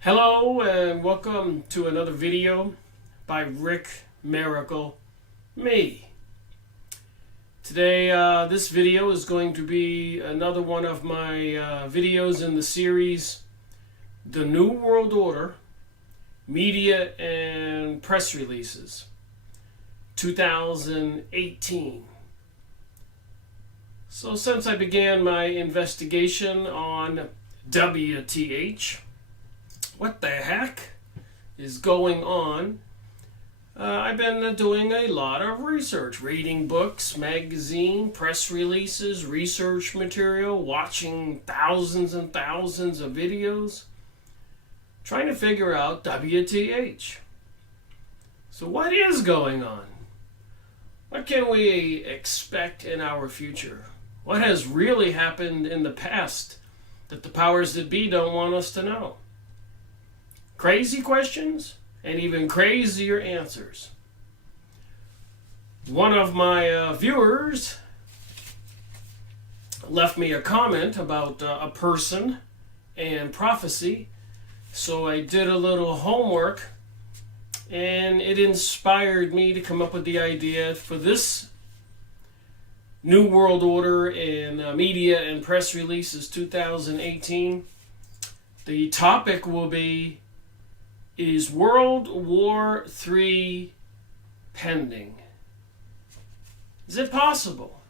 Hello and welcome to another video by Rick Miracle Me. Today this video is going to be another one of my videos in the series The New World Order, Media and Press Releases 2018. So since I began my investigation on WTH, what the heck is going on? I've been doing a lot of research, reading books, magazine, press releases, research material, watching thousands and thousands of videos, trying to figure out WTH. So what is going on? What can we expect in our future? What has really happened in the past that the powers that be don't want us to know? Crazy questions and even crazier answers. One of my viewers left me a comment about a person and prophecy, so I did a little homework and it inspired me to come up with the idea for this New World Order in Media and Press Releases 2018. The topic will be, is World War III pending? Is it possible?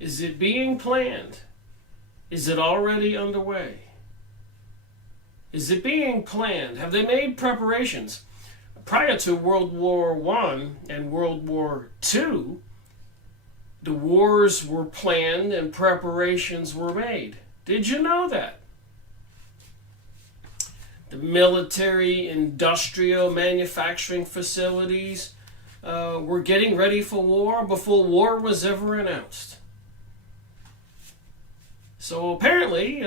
Is it being planned? Is it already underway? Is it being planned? Have they made preparations? Prior to World War I and World War II, the wars were planned and preparations were made. Did you know that? The military, industrial, manufacturing facilities were getting ready for war before war was ever announced. So apparently,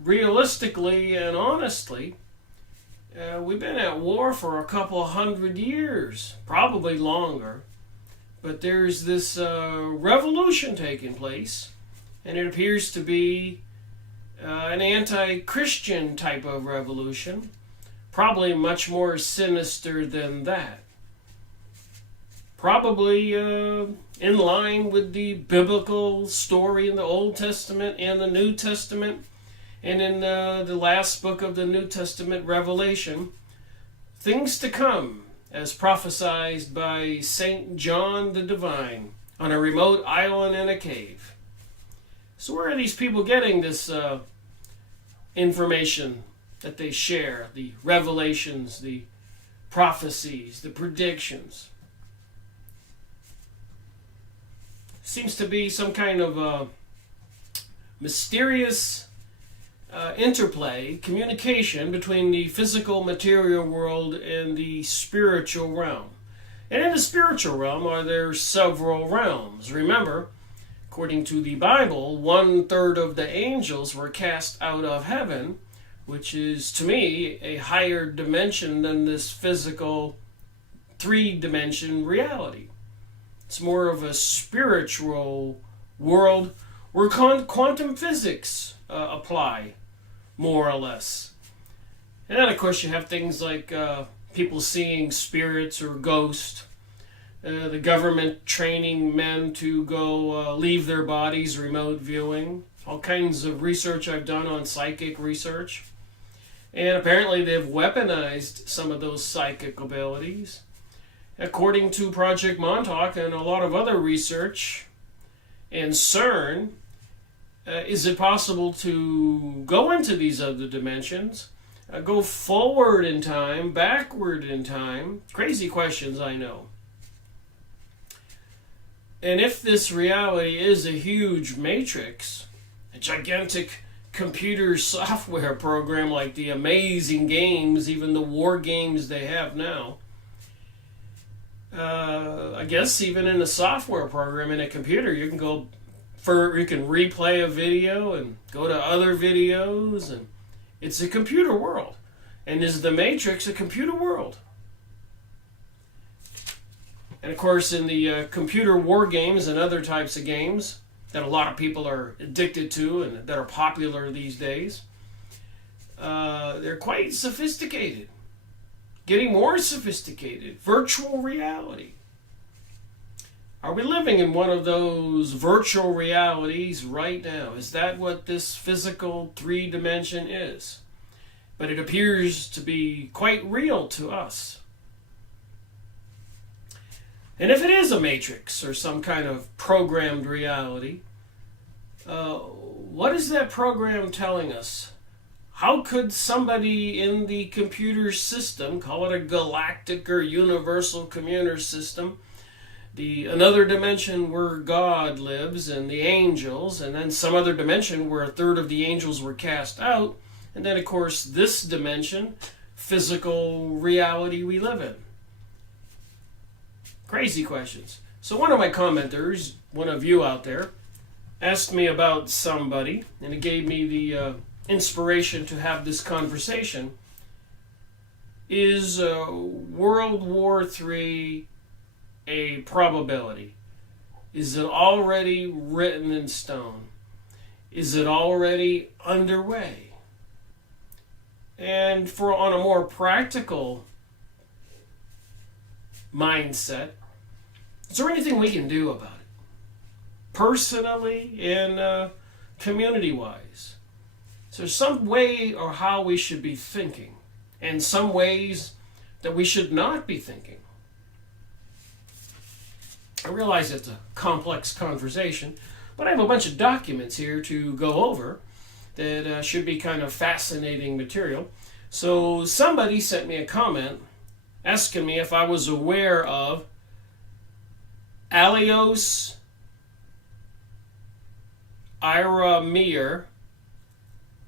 realistically and honestly, we've been at war for a couple hundred years, probably longer. But there's this revolution taking place, and it appears to be an anti-Christian type of revolution, probably much more sinister than that. Probably in line with the biblical story in the Old Testament and the New Testament, and in the last book of the New Testament, Revelation, things to come, as prophesied by Saint John the Divine on a remote island in a cave. So where are these people getting this information that they share, the revelations, the prophecies, the predictions? Seems to be some kind of mysterious interplay, communication between the physical material world and the spiritual realm. And in the spiritual realm are there several realms. Remember, according to the Bible, 1/3 of the angels were cast out of heaven, which is, to me, a higher dimension than this physical 3-dimension reality. It's more of a spiritual world where quantum physics apply, more or less. And then, of course, you have things like people seeing spirits or ghosts, the government training men to go leave their bodies, remote viewing, all kinds of research I've done on psychic research. And apparently they've weaponized some of those psychic abilities. According to Project Montauk and a lot of other research and CERN, is it possible to go into these other dimensions, go forward in time, backward in time? Crazy questions, I know. And if this reality is a huge matrix, a gigantic computer software program like the amazing games, even the war games they have now, I guess even in a software program in a computer, you can replay a video and go to other videos, and it's a computer world. And is the Matrix a computer world? And of course, in the computer war games and other types of games that a lot of people are addicted to and that are popular these days, They're quite sophisticated, getting more sophisticated. Virtual reality. Are we living in one of those virtual realities right now? Is that what this physical 3-dimension is? But it appears to be quite real to us. And if it is a matrix or some kind of programmed reality, what is that program telling us? How could somebody in the computer system, call it a galactic or universal computer system, another dimension where God lives and the angels, and then some other dimension where a third of the angels were cast out, and then of course this dimension, physical reality we live in? Crazy questions. So one of my commenters, one of you out there, asked me about somebody, and it gave me the inspiration to have this conversation. Is World War III a probability? Is it already written in stone? Is it already underway? And on a more practical mindset, is there anything we can do about it? Personally and community-wise? Is there some way or how we should be thinking? And some ways that we should not be thinking? I realize it's a complex conversation, but I have a bunch of documents here to go over that should be kind of fascinating material. So somebody sent me a comment asking me if I was aware of Aleos Iramir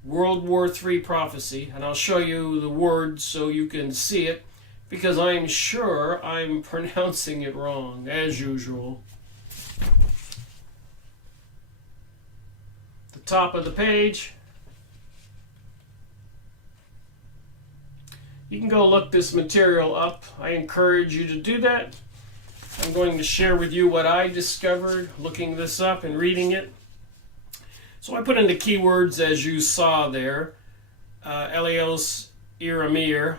World War III prophecy, and I'll show you the words so you can see it, because I'm sure I'm pronouncing it wrong, as usual. The top of the page. You can go look this material up. I encourage you to do that. I'm going to share with you what I discovered looking this up and reading it. So I put in the keywords as you saw there. Aleos Iramir,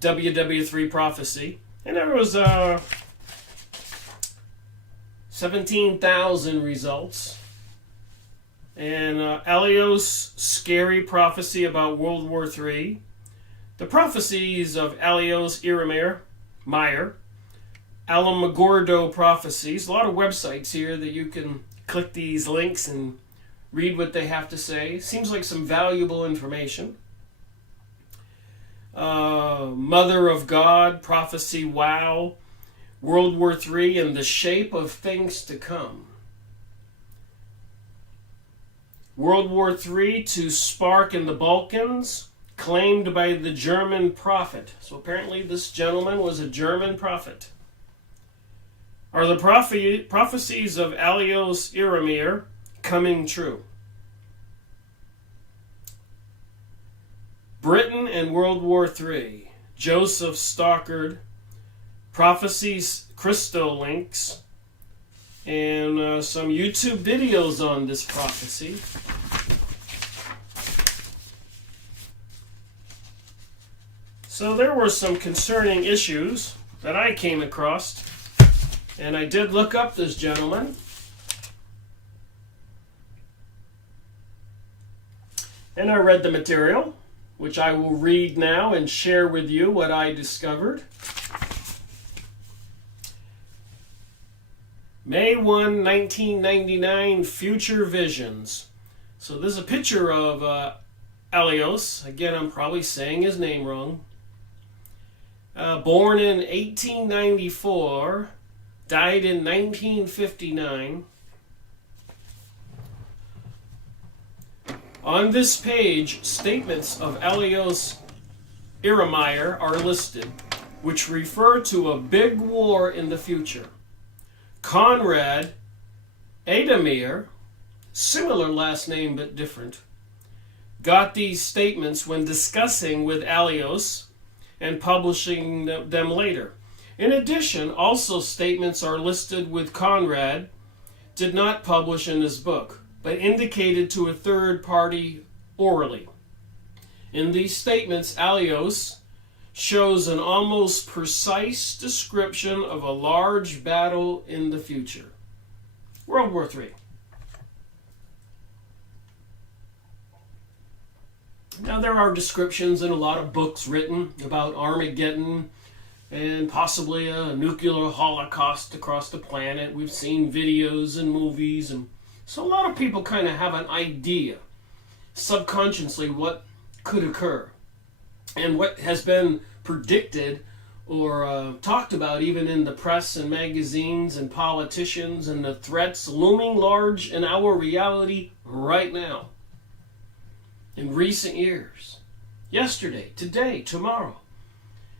WW3 prophecy. And there was 17,000 results. And Aleos' scary prophecy about World War III. The prophecies of Aleos Iramir, Meyer. Alamogordo prophecies. A lot of websites here that you can click these links and read what they have to say. Seems like some valuable information. Mother of God, prophecy, wow. World War III and the shape of things to come. World War III to spark in the Balkans, claimed by the German prophet. So apparently this gentleman was a German prophet. Are the prophecies of Aleos Iramir coming true? Britain and World War III. Joseph Stockard. Prophecies, crystal links, and some YouTube videos on this prophecy. So there were some concerning issues that I came across, and I did look up this gentleman. And I read the material, which I will read now and share with you what I discovered. May 1, 1999, Future Visions. So this is a picture of Aleos. Again, I'm probably saying his name wrong. Born in 1894, died in 1959. On this page, statements of Aleos Iramir are listed, which refer to a big war in the future. Conrad Adamir, similar last name but different, got these statements when discussing with Aleos and publishing them later. In addition, also statements are listed with Conrad, did not publish in his book, but indicated to a third party orally. In these statements, Alios shows an almost precise description of a large battle in the future. World War III. Now, there are descriptions in a lot of books written about Armageddon and possibly a nuclear holocaust across the planet. We've seen videos and movies, and so a lot of people kind of have an idea subconsciously what could occur and what has been predicted or talked about even in the press and magazines and politicians, and the threats looming large in our reality right now. In recent years, yesterday, today, tomorrow,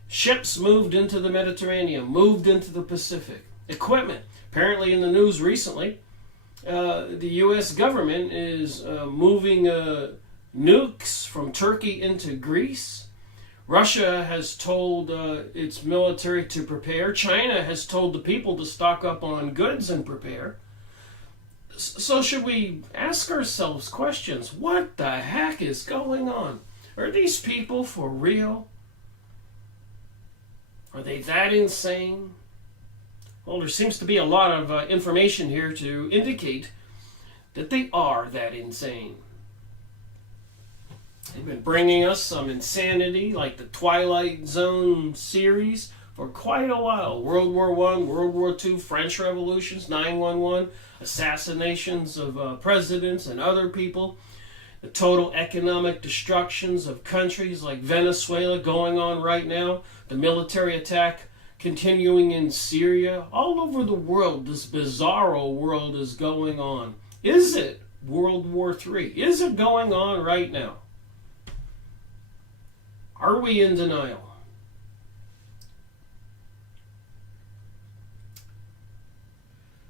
ships moved into the Mediterranean, moved into the Pacific. Equipment. Apparently in the news recently, the U.S. government is moving nukes from Turkey into Greece. Russia has told its military to prepare. China has told the people to stock up on goods and prepare. So should we ask ourselves questions? What the heck is going on? Are these people for real? Are they that insane? Well, there seems to be a lot of information here to indicate that they are that insane. They've been bringing us some insanity like the Twilight Zone series for quite a while. World War I, World War II, French Revolutions, 9/11, assassinations of presidents and other people, the total economic destructions of countries like Venezuela going on right now, the military attack continuing in Syria. All over the world, this bizarro world is going on. Is it World War III? Is it going on right now? Are we in denial?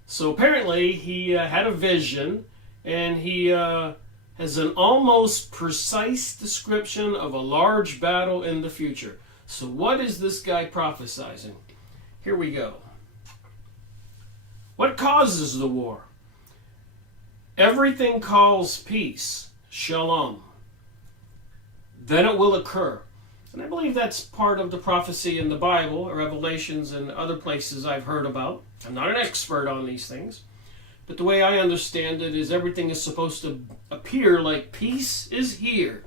So apparently he had a vision, and he has an almost precise description of a large battle in the future. So what is this guy prophesizing? Here we go. What causes the war? Everything calls peace, shalom. Then it will occur. And I believe that's part of the prophecy in the Bible, Revelations, and other places I've heard about. I'm not an expert on these things, but the way I understand it is everything is supposed to appear like peace is here.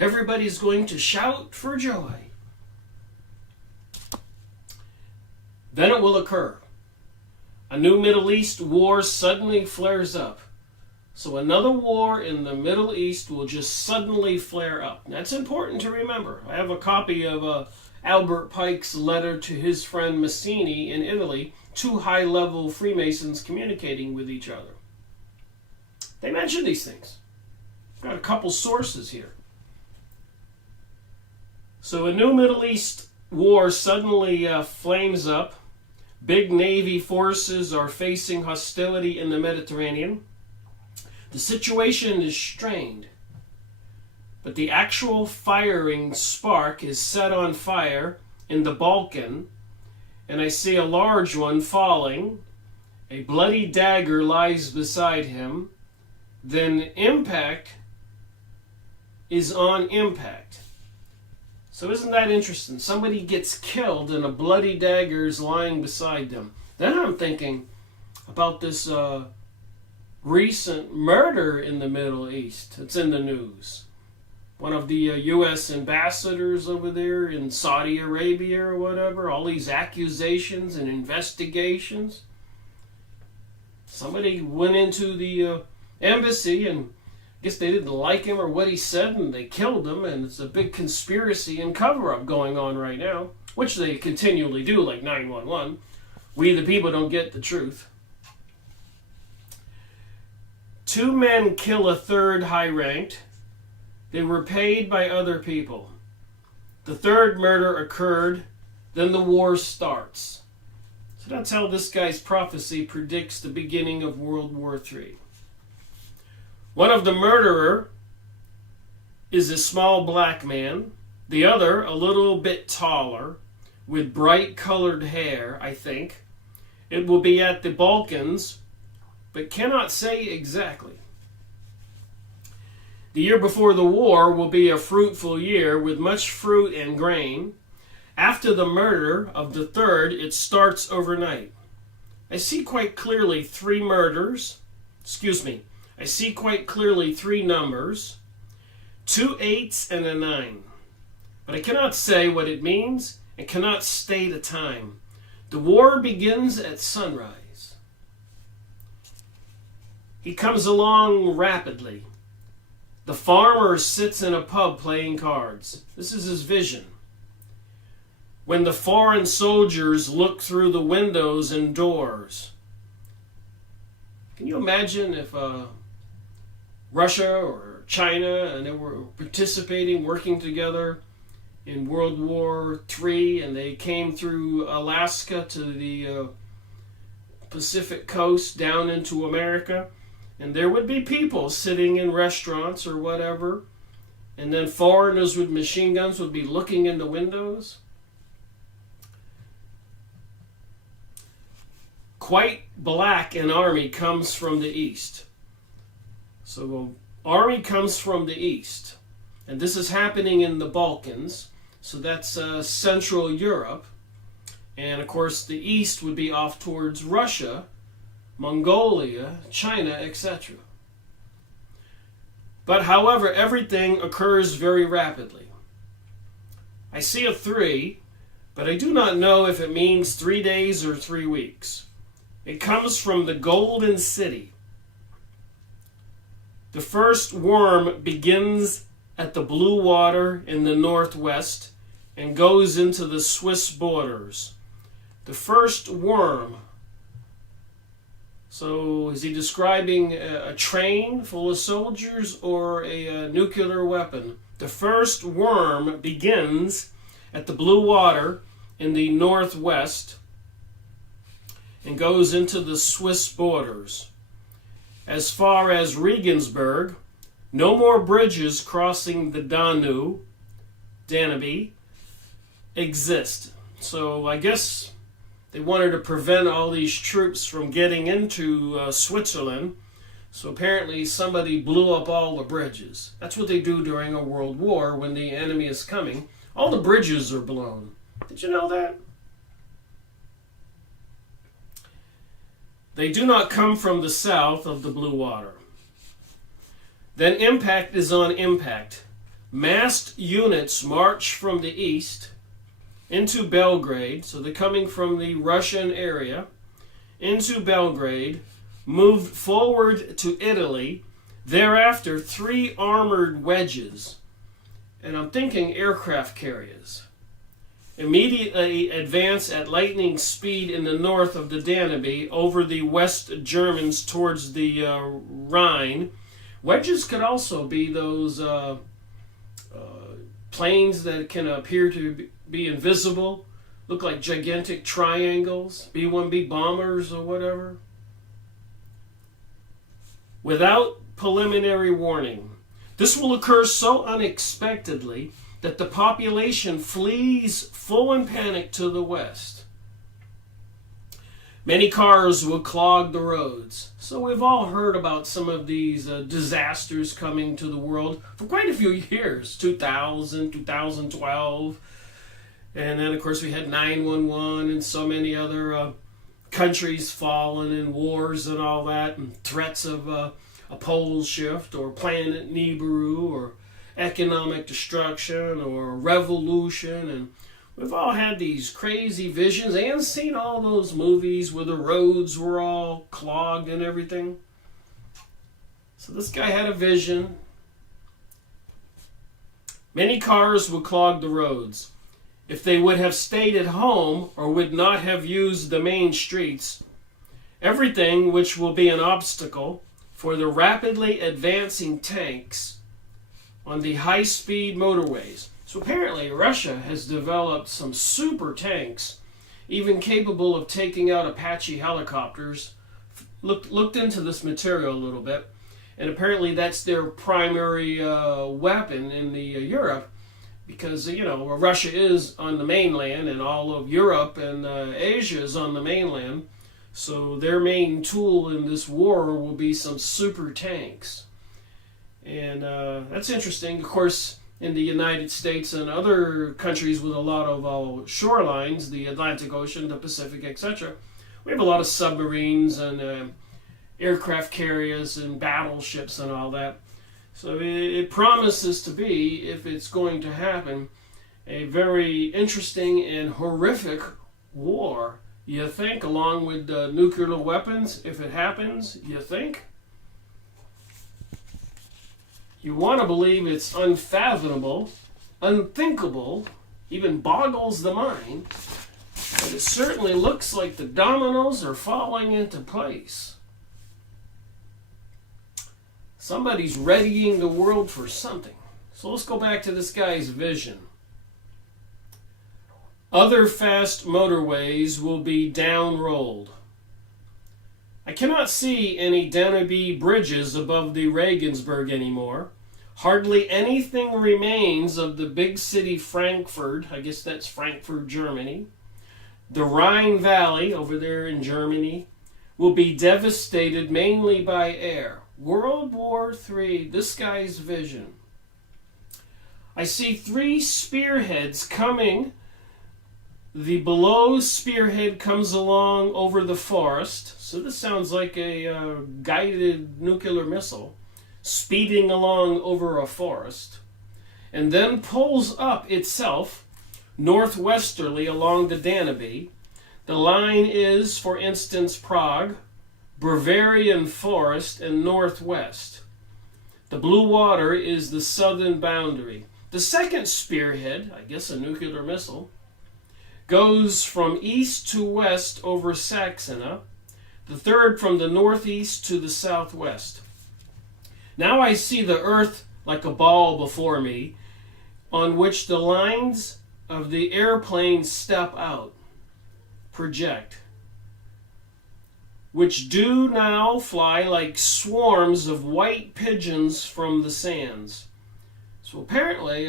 Everybody's going to shout for joy. Then it will occur. A new Middle East war suddenly flares up. So another war in the Middle East will just suddenly flare up. That's important to remember. I have a copy of Albert Pike's letter to his friend Massini in Italy, two high-level Freemasons communicating with each other. They mention these things. I've got a couple sources here. So a new Middle East war suddenly flames up. Big Navy forces are facing hostility in the Mediterranean. The situation is strained, but the actual firing spark is set on fire in the Balkan, and I see a large one falling. A bloody dagger lies beside him. Then impact is on impact. So isn't that interesting? Somebody gets killed and a bloody dagger is lying beside them. Then I'm thinking about this recent murder in the Middle East. It's in the news. One of the U.S. ambassadors over there in Saudi Arabia or whatever, all these accusations and investigations. Somebody went into the embassy, and I guess they didn't like him or what he said, and they killed him, and it's a big conspiracy and cover-up going on right now, which they continually do, like 9/11. We the people don't get the truth. 2 men kill a third high-ranked. They were paid by other people. The third murder occurred, then the war starts. So that's how this guy's prophecy predicts the beginning of World War III. One of the murderer is a small black man. The other, a little bit taller, with bright colored hair, I think. It will be at the Balkans, but cannot say exactly. The year before the war will be a fruitful year with much fruit and grain. After the murder of the third, it starts overnight. I see quite clearly three numbers, 2 8s and a 9. But I cannot say what it means and cannot state a time. The war begins at sunrise. He comes along rapidly. The farmer sits in a pub playing cards. This is his vision. When the foreign soldiers look through the windows and doors. Can you imagine if Russia or China and they were participating, working together in World War III, and they came through Alaska to the Pacific coast down into America? And there would be people sitting in restaurants or whatever, and then foreigners with machine guns would be looking in the windows. Quite black an army comes from the east. So army comes from the east. And this is happening in the Balkans. So that's Central Europe. And of course the east would be off towards Russia, Mongolia, China, etc. But however, everything occurs very rapidly. I see a 3, but I do not know if it means 3 days or 3 weeks. It comes from the Golden City. The first worm begins at the blue water in the northwest and goes into the Swiss borders. The first worm. So is he describing a train full of soldiers or a nuclear weapon? The first worm begins at the blue water in the northwest and goes into the Swiss borders. As far as Regensburg, no more bridges crossing the Danube exist. So I guess they wanted to prevent all these troops from getting into Switzerland. So apparently somebody blew up all the bridges. That's what they do during a world war when the enemy is coming. All the bridges are blown. Did you know that? They do not come from the south of the blue water. Then impact is on impact. Massed units march from the east into Belgrade, so they're coming from the Russian area, into Belgrade, moved forward to Italy, thereafter 3 armored wedges, and I'm thinking aircraft carriers, immediately advance at lightning speed in the north of the Danube over the West Germans towards the Rhine. Wedges could also be those planes that can appear to be invisible, look like gigantic triangles, B-1B bombers or whatever. Without preliminary warning. This will occur so unexpectedly that the population flees full in panic to the west. Many cars will clog the roads. So we've all heard about some of these disasters coming to the world for quite a few years. 2000, 2012. And then, of course, we had 9/11 and so many other countries fallen in wars and all that, and threats of a pole shift or planet Nibiru or economic destruction or revolution. And we've all had these crazy visions and seen all those movies where the roads were all clogged and everything. So this guy had a vision. Many cars would clog the roads. If they would have stayed at home or would not have used the main streets, everything which will be an obstacle for the rapidly advancing tanks on the high-speed motorways. So apparently Russia has developed some super tanks, even capable of taking out Apache helicopters. Looked into this material a little bit, and apparently that's their primary weapon in the Europe, because Russia is on the mainland and all of Europe and Asia is on the mainland. So their main tool in this war will be some super tanks. And that's interesting. Of course, in the United States and other countries with a lot of shorelines, the Atlantic Ocean, the Pacific, etc., we have a lot of submarines and aircraft carriers and battleships and all that. So it promises to be, if it's going to happen, a very interesting and horrific war. You think, along with nuclear weapons, if it happens, you think? You want to believe it's unfathomable, unthinkable, even boggles the mind, but it certainly looks like the dominoes are falling into place. Somebody's readying the world for something. So let's go back to this guy's vision. Other fast motorways will be down-rolled. I cannot see any Danube bridges above the Regensburg anymore. Hardly anything remains of the big city Frankfurt. I guess that's Frankfurt, Germany. The Rhine Valley, over there in Germany, will be devastated mainly by air. World War III, this guy's vision. I see 3 spearheads coming. The below spearhead comes along over the forest. So this sounds like a guided nuclear missile speeding along over a forest, and then pulls up itself northwesterly along the Danube. The line is, for instance, Prague, Bavarian Forest, and northwest. The blue water is the southern boundary. The second spearhead, I guess a nuclear missile, goes from east to west over Saxena. The third from the northeast to the southwest. Now I see the earth like a ball before me, on which the lines of the airplanes step out, project, which do now fly like swarms of white pigeons from the sands. So apparently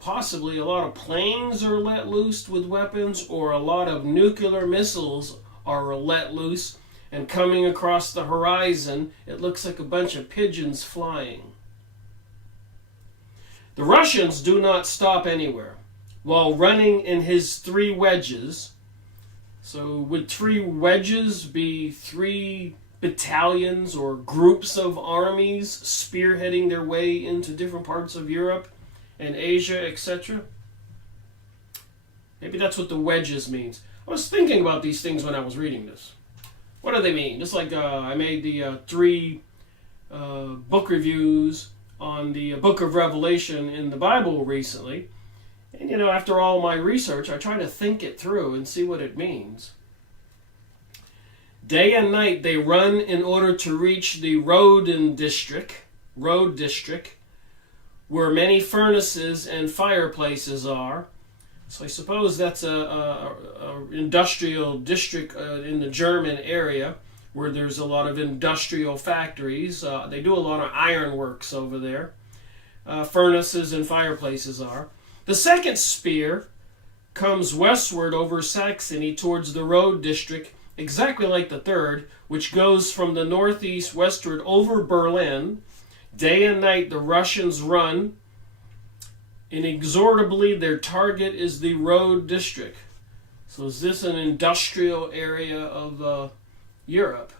possibly a lot of planes are let loose with weapons, or a lot of nuclear missiles are let loose, and coming across the horizon, it looks like a bunch of pigeons flying. The Russians do not stop anywhere. While running in his 3 wedges, so would 3 wedges be 3 battalions or groups of armies spearheading their way into different parts of Europe and Asia, etc.? Maybe that's what the wedges means. I was thinking about these things when I was reading this. What do they mean? Just like I made the 3 book reviews on the book of Revelation in the Bible recently. And, after all my research, I try to think it through and see what it means. Day and night they run in order to reach the road district, where many furnaces and fireplaces are. So I suppose that's a industrial district in the German area where there's a lot of industrial factories. They do a lot of ironworks over there. Furnaces and fireplaces are. The second spear comes westward over Saxony towards the road district, exactly like the third, which goes from the northeast westward over Berlin. Day and night the Russians run. Inexorably, their target is the road district. So is this an industrial area of Europe?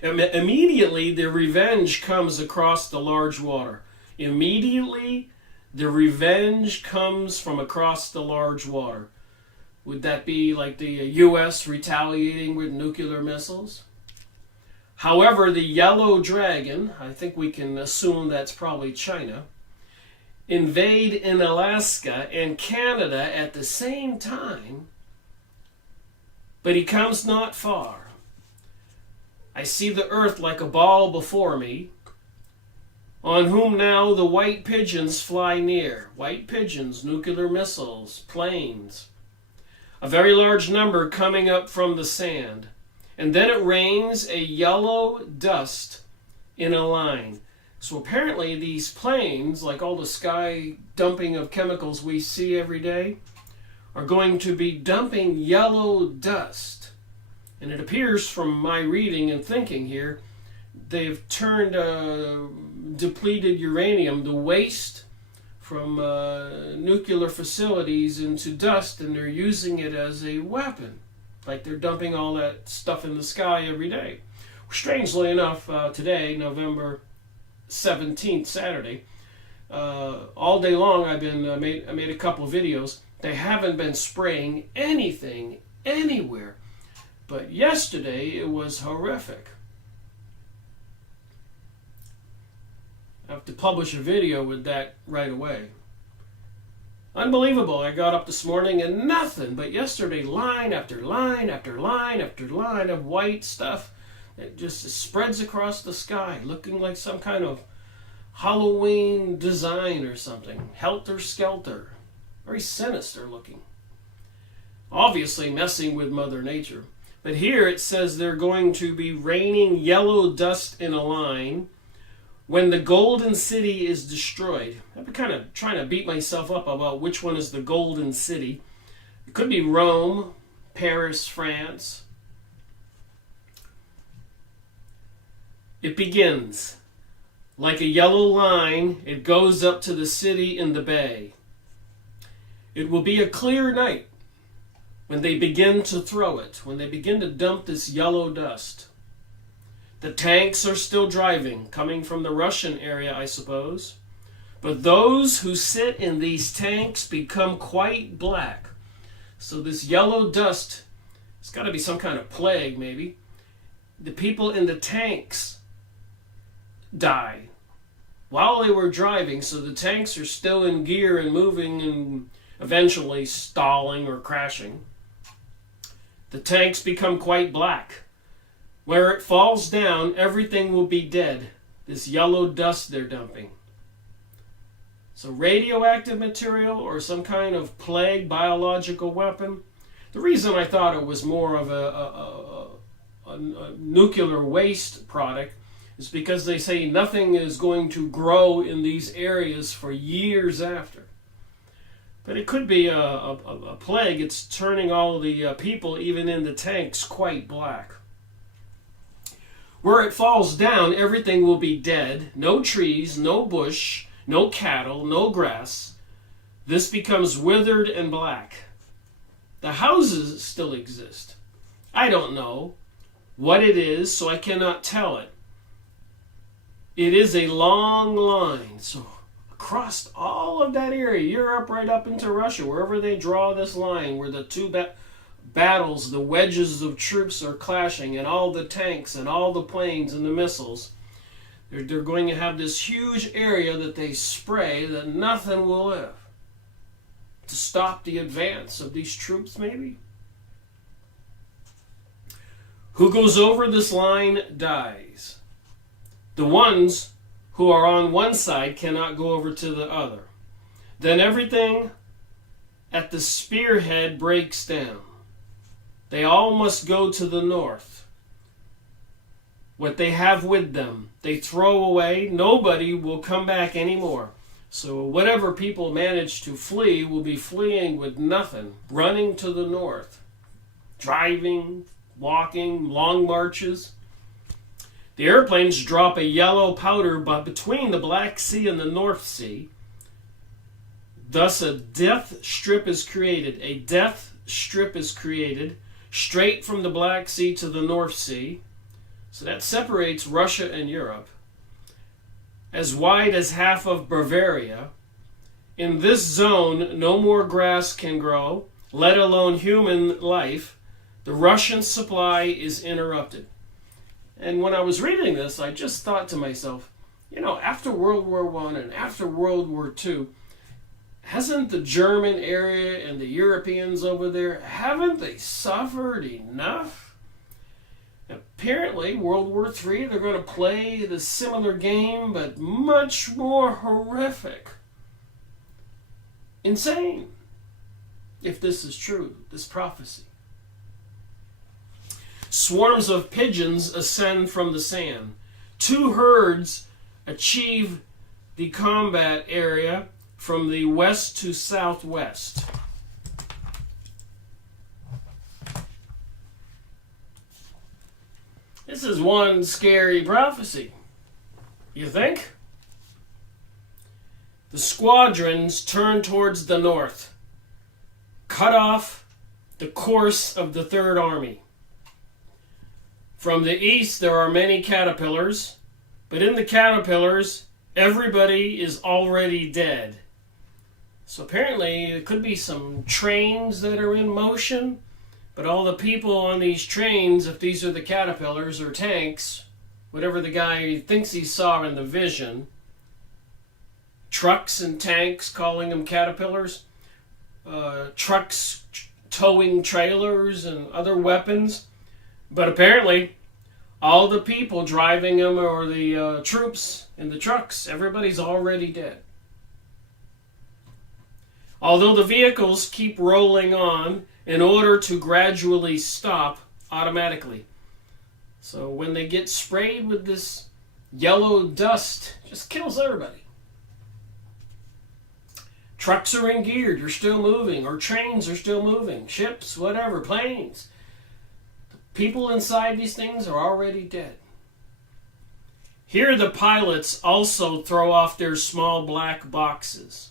Immediately, the revenge comes across the large water. Immediately, the revenge comes from across the large water. Would that be like the U.S. retaliating with nuclear missiles? However, the yellow dragon, I think we can assume that's probably China, invade in Alaska and Canada at the same time, but he comes not far. I see the earth like a ball before me, on whom now the white pigeons fly near. White pigeons, nuclear missiles, planes. A very large number coming up from the sand. And then it rains a yellow dust in a line. So apparently these planes, like all the sky dumping of chemicals we see every day, are going to be dumping yellow dust. And it appears from my reading and thinking here They've turned depleted uranium, the waste from nuclear facilities, into dust, and they're using it as a weapon. Like they're dumping all that stuff in the sky every day. Strangely enough, today, November 17th, Saturday, all day long I made a couple of videos. They haven't been spraying anything anywhere. But yesterday it was horrific. I have to publish a video with that right away. Unbelievable. I got up this morning and nothing, but yesterday line after line after line after line of white stuff that just spreads across the sky, looking like some kind of Halloween design or something. Helter skelter. Very sinister looking. Obviously messing with Mother Nature. But here it says they're going to be raining yellow dust in a line when the Golden City is destroyed. I've been kind of trying to beat myself up about which one is the Golden City. It could be Rome, Paris, France. It begins. Like a yellow line, it goes up to the city in the bay. It will be a clear night when they begin to throw it, when they begin to dump this yellow dust. The tanks are still driving, coming from the Russian area, I suppose. But those who sit in these tanks become quite black. So this yellow dust, it's got to be some kind of plague, maybe. The people in the tanks die while they were driving, so the tanks are still in gear and moving and eventually stalling or crashing. The tanks become quite black. Where it falls down, everything will be dead. This yellow dust they're dumping. So radioactive material or some kind of plague, biological weapon. The reason I thought it was more of a nuclear waste product is because they say nothing is going to grow in these areas for years after. But it could be a plague. It's turning all the people, even in the tanks, quite black. Where it falls down, everything will be dead. No trees, no bush, no cattle, no grass. This becomes withered and black. The houses still exist. I don't know what it is, so I cannot tell it. It is a long line. So across all of that area, Europe right up into Russia, wherever they draw this line, where the two battles, the wedges of troops are clashing, and all the tanks and all the planes and the missiles, they're going to have this huge area that they spray that nothing will live. To stop the advance of these troops, maybe? Who goes over this line dies. The ones who are on one side cannot go over to the other. Then everything at the spearhead breaks down. They all must go to the north. What they have with them, they throw away. Nobody will come back anymore. So whatever people manage to flee will be fleeing with nothing, running to the north, driving, walking, long marches. The airplanes drop a yellow powder between the Black Sea and the North Sea. Thus a death strip is created. A death strip is created straight from the Black Sea to the North Sea. So that separates Russia and Europe. As wide as half of Bavaria. In this zone, no more grass can grow, let alone human life. The Russian supply is interrupted. And when I was reading this, I just thought to myself, after World War I and after World War II, hasn't the German area and the Europeans over there, haven't they suffered enough? Apparently, World War III, they're going to play the similar game, but much more horrific. Insane, if this is true, this prophecy. Swarms of pigeons ascend from the sand. 2 herds achieve the combat area from the west to southwest. This is one scary prophecy. You think? The squadrons turn towards the north, cut off the course of the Third Army. From the east, there are many caterpillars, but in the caterpillars, everybody is already dead. So apparently, there could be some trains that are in motion, but all the people on these trains, if these are the caterpillars or tanks, whatever the guy thinks he saw in the vision, trucks and tanks, calling them caterpillars, trucks towing trailers and other weapons. But apparently, all the people driving them or the troops in the trucks, everybody's already dead. Although the vehicles keep rolling on in order to gradually stop automatically. So when they get sprayed with this yellow dust, it just kills everybody. Trucks are in gear, they're still moving, or trains are still moving, ships, whatever, planes. The people inside these things are already dead. Here the pilots also throw off their small black boxes.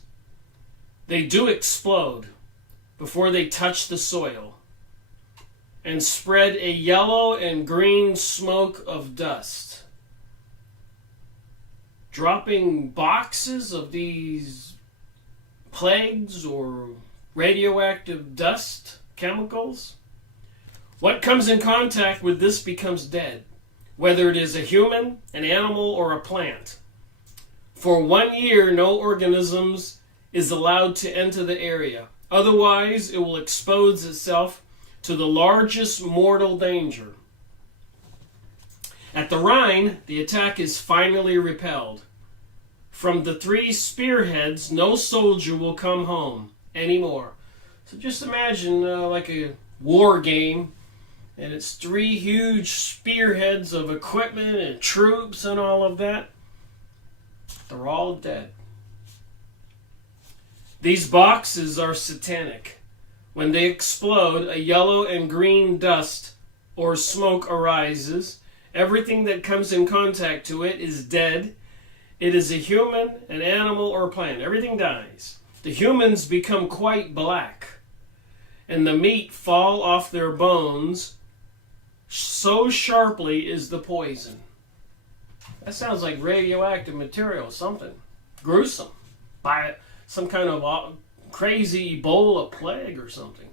They do explode before they touch the soil and spread a yellow and green smoke of dust. Dropping boxes of these plagues or radioactive dust chemicals. What comes in contact with this becomes dead, whether it is a human, an animal, or a plant. For 1 year, no organisms is allowed to enter the area. Otherwise, it will expose itself to the largest mortal danger. At the Rhine, the attack is finally repelled. From the 3 spearheads, no soldier will come home anymore. So just imagine like a war game, and it's 3 huge spearheads of equipment and troops and all of that. They're all dead. These boxes are satanic. When they explode, a yellow and green dust or smoke arises. Everything that comes in contact to it is dead. It is a human, an animal, or a plant. Everything dies. The humans become quite black, and the meat fall off their bones. So sharply is the poison. That sounds like radioactive material, something gruesome. By some kind of crazy Ebola plague or something.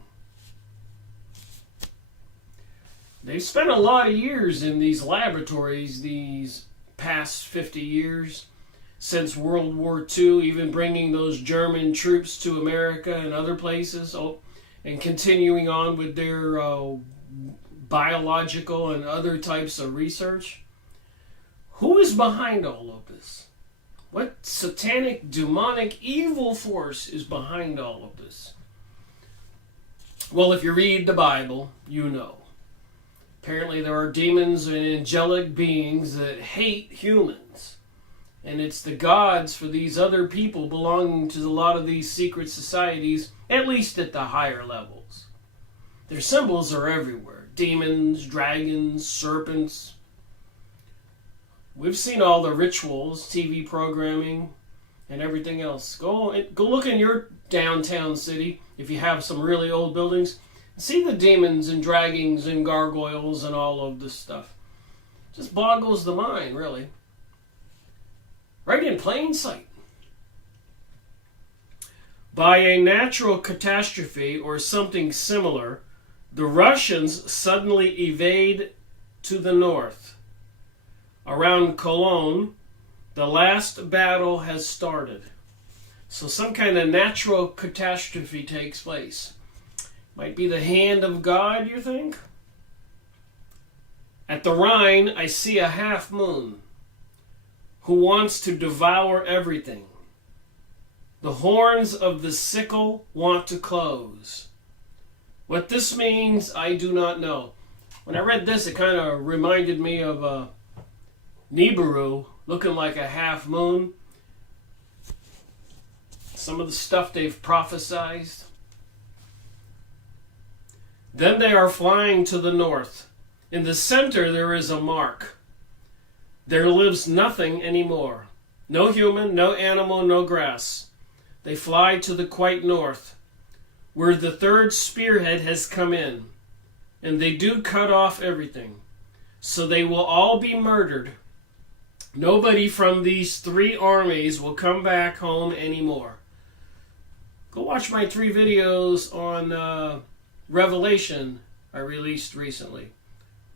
They've spent a lot of years in these laboratories these past 50 years, since World War II, even bringing those German troops to America and other places, and continuing on with their biological and other types of research. Who is behind all of this? What satanic, demonic, evil force is behind all of this? Well, if you read the Bible, you know. Apparently there are demons and angelic beings that hate humans. And it's the gods for these other people belonging to a lot of these secret societies, at least at the higher levels. Their symbols are everywhere. Demons, dragons, serpents. We've seen all the rituals, TV programming, and everything else. Go look in your downtown city, if you have some really old buildings. See the demons and dragons and gargoyles and all of this stuff. Just boggles the mind, really. Right in plain sight. By a natural catastrophe or something similar, the Russians suddenly evade to the north. Around Cologne, the last battle has started. So some kind of natural catastrophe takes place. Might be the hand of God, you think? At the Rhine, I see a half moon who wants to devour everything. The horns of the sickle want to close. What this means, I do not know. When I read this, it kind of reminded me of Nibiru looking like a half moon. Some of the stuff they've prophesized. Then they are flying to the north. In the center there is a mark. There lives nothing anymore. No human, no animal, no grass. They fly to the quite north, where the third spearhead has come in, and they do cut off everything. So they will all be murdered. Nobody from these three armies will come back home anymore. Go watch my 3 videos on Revelation I released recently.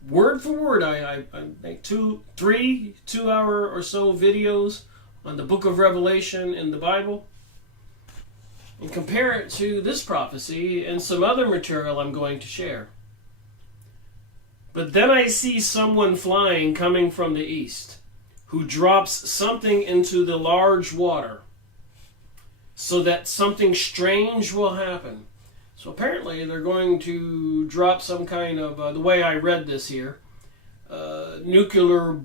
Word for word, I make 3 2-hour or so videos on the book of Revelation in the Bible, and compare it to this prophecy and some other material I'm going to share. But then I see someone flying coming from the east, who drops something into the large water, so that something strange will happen. So apparently they're going to drop some kind of, the way I read this here, nuclear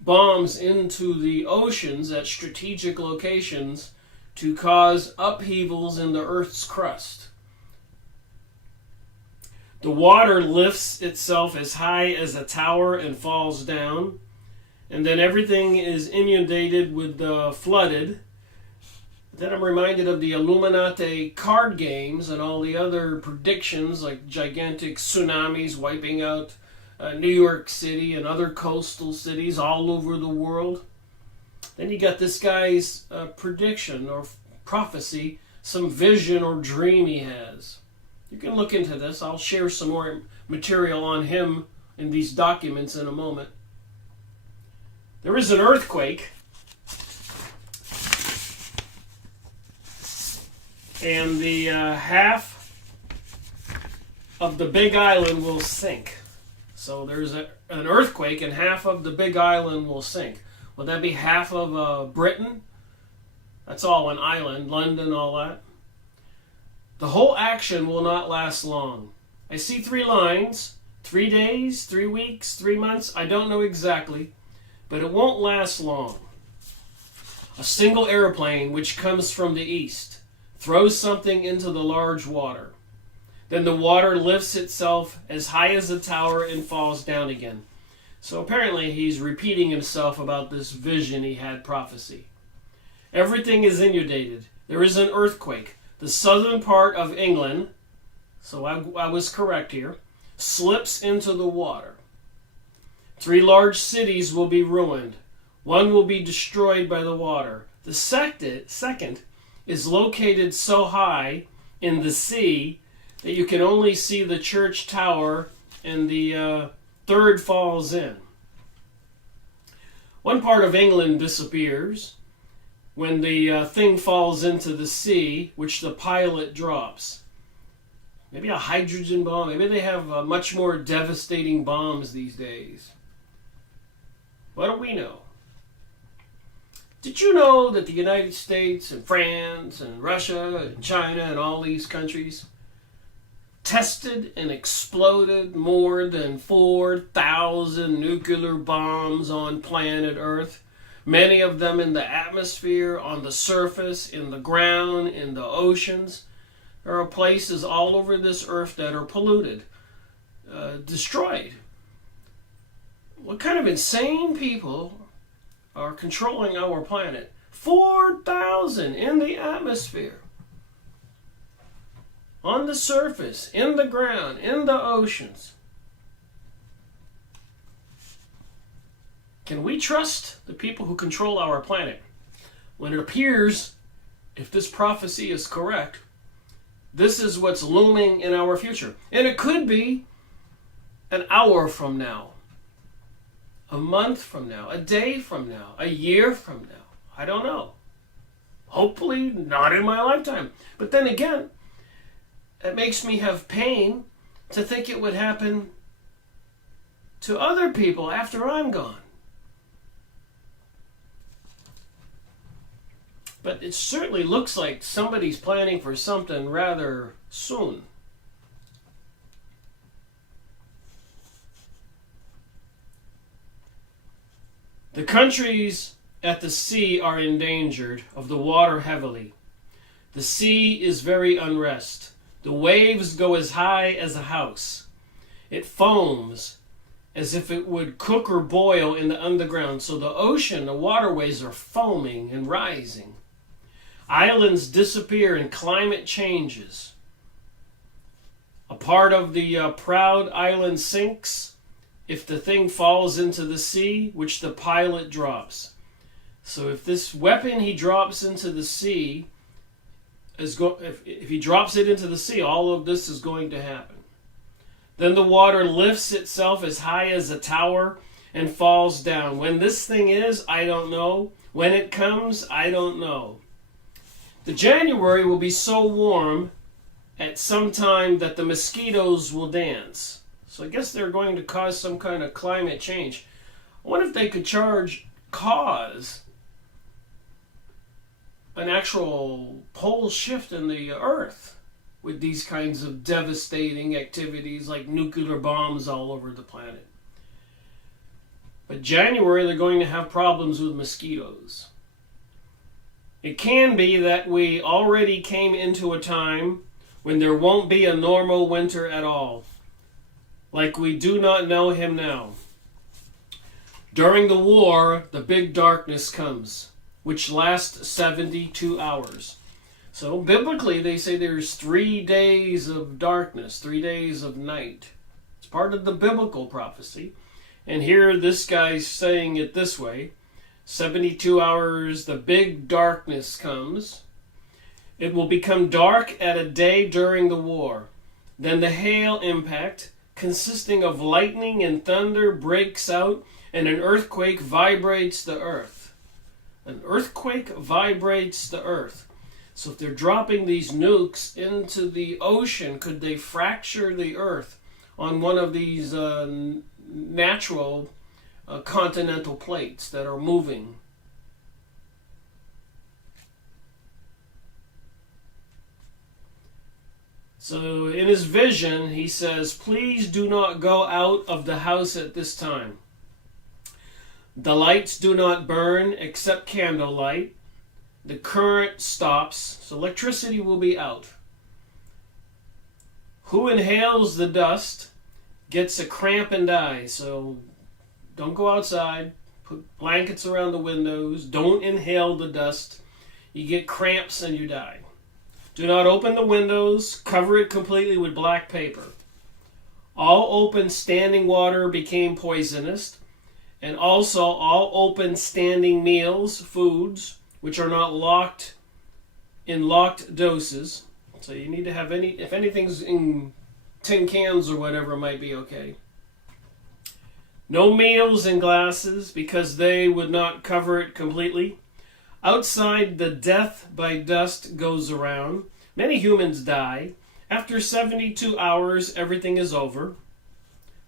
bombs into the oceans at strategic locations to cause upheavals in the Earth's crust. The water lifts itself as high as a tower and falls down, and then everything is inundated with flooded. Then I'm reminded of the Illuminati card games and all the other predictions, like gigantic tsunamis wiping out New York City and other coastal cities all over the world. Then you got this guy's prediction or prophecy, some vision or dream he has. You can look into this. I'll share some more material on him in these documents in a moment. There is an earthquake, and the half of the big island will sink. So there's an earthquake, and half of the big island will sink. Would that be half of Britain? That's all an island, London, all that. The whole action will not last long. I see 3 lines, 3 days, 3 weeks, 3 months. I don't know exactly, but it won't last long. A single airplane which comes from the east throws something into the large water. Then the water lifts itself as high as a tower and falls down again. So apparently he's repeating himself about this vision he had prophecy. Everything is inundated. There is an earthquake. The southern part of England, so I was correct here, slips into the water. 3 large cities will be ruined. One will be destroyed by the water. The second is located so high in the sea that you can only see the church tower, and the third falls in. One part of England disappears when the thing falls into the sea, which the pilot drops. Maybe a hydrogen bomb. Maybe they have much more devastating bombs these days. What do we know? Did you know that the United States and France and Russia and China and all these countries tested and exploded more than 4,000 nuclear bombs on planet Earth? Many of them in the atmosphere, on the surface, in the ground, in the oceans. There are places all over this earth that are polluted, destroyed. What kind of insane people are controlling our planet? 4,000 in the atmosphere, on the surface, in the ground, in the oceans. Can we trust the people who control our planet when it appears, if this prophecy is correct, this is what's looming in our future? And it could be an hour from now, a month from now, a day from now, a year from now. I don't know. Hopefully not in my lifetime. But then again, it makes me have pain to think it would happen to other people after I'm gone. But it certainly looks like somebody's planning for something rather soon. The countries at the sea are endangered of the water heavily. The sea is very unrest. The waves go as high as a house. It foams as if it would cook or boil in the underground. So the ocean, the waterways are foaming and rising. Islands disappear and climate changes. A part of the proud island sinks if the thing falls into the sea, which the pilot drops. So if this weapon he drops into the sea, if he drops it into the sea, all of this is going to happen. Then the water lifts itself as high as a tower and falls down. When this thing is, I don't know. When it comes, I don't know. The January will be so warm at some time that the mosquitoes will dance. So I guess they're going to cause some kind of climate change. I wonder if they could cause an actual pole shift in the earth with these kinds of devastating activities like nuclear bombs all over the planet. But January, they're going to have problems with mosquitoes. It can be that we already came into a time when there won't be a normal winter at all, like we do not know him now. During the war, the big darkness comes, which lasts 72 hours. So biblically, they say there's 3 days of darkness, 3 days of night. It's part of the biblical prophecy. And here this guy's saying it this way: 72 hours, the big darkness comes. It will become dark at a day during the war. Then the hail impact, consisting of lightning and thunder, breaks out, and an earthquake vibrates the earth. An earthquake vibrates the earth. So if they're dropping these nukes into the ocean, could they fracture the earth on one of these natural continental plates that are moving? So in his vision, he says, "Please do not go out of the house at this time. The lights do not burn except candlelight. The current stops, so electricity will be out. Who inhales the dust gets a cramp and dies." So don't go outside. Put blankets around the windows. Don't inhale the dust. You get cramps and you die. Do not open the windows. Cover it completely with black paper. All open standing water became poisonous, and also all open standing meals, foods, which are not locked in locked doses. So you need to have if anything's in tin cans or whatever, it might be okay. No meals in glasses, because they would not cover it completely. Outside, the death by dust goes around. Many humans die. After 72 hours, everything is over.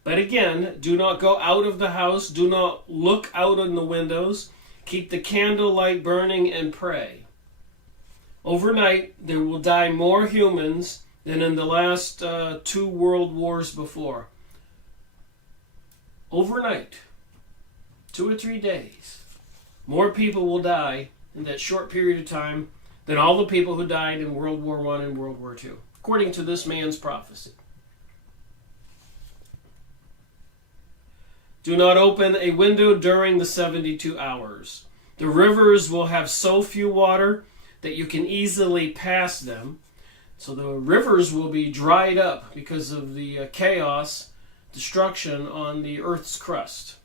But again, do not go out of the house. Do not look out on the windows. Keep the candlelight burning and pray. Overnight, there will die more humans than in the last 2 world wars before. Overnight, 2 or 3 days, more people will die in that short period of time than all the people who died in World War I and World War II, according to this man's prophecy. Do not open a window during the 72 hours. The rivers will have so few water that you can easily pass them. So the rivers will be dried up because of the chaos, destruction on the earth's crust.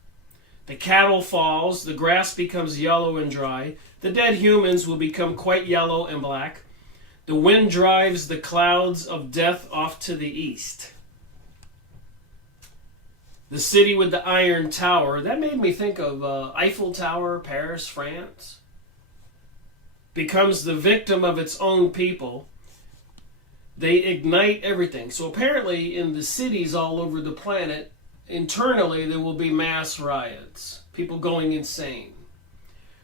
The cattle falls, the grass becomes yellow and dry. The dead humans will become quite yellow and black. The wind drives the clouds of death off to the east. The city with the iron tower, that made me think of Eiffel Tower, Paris, France, becomes the victim of its own people. They ignite everything. So apparently in the cities all over the planet, internally there will be mass riots, people going insane.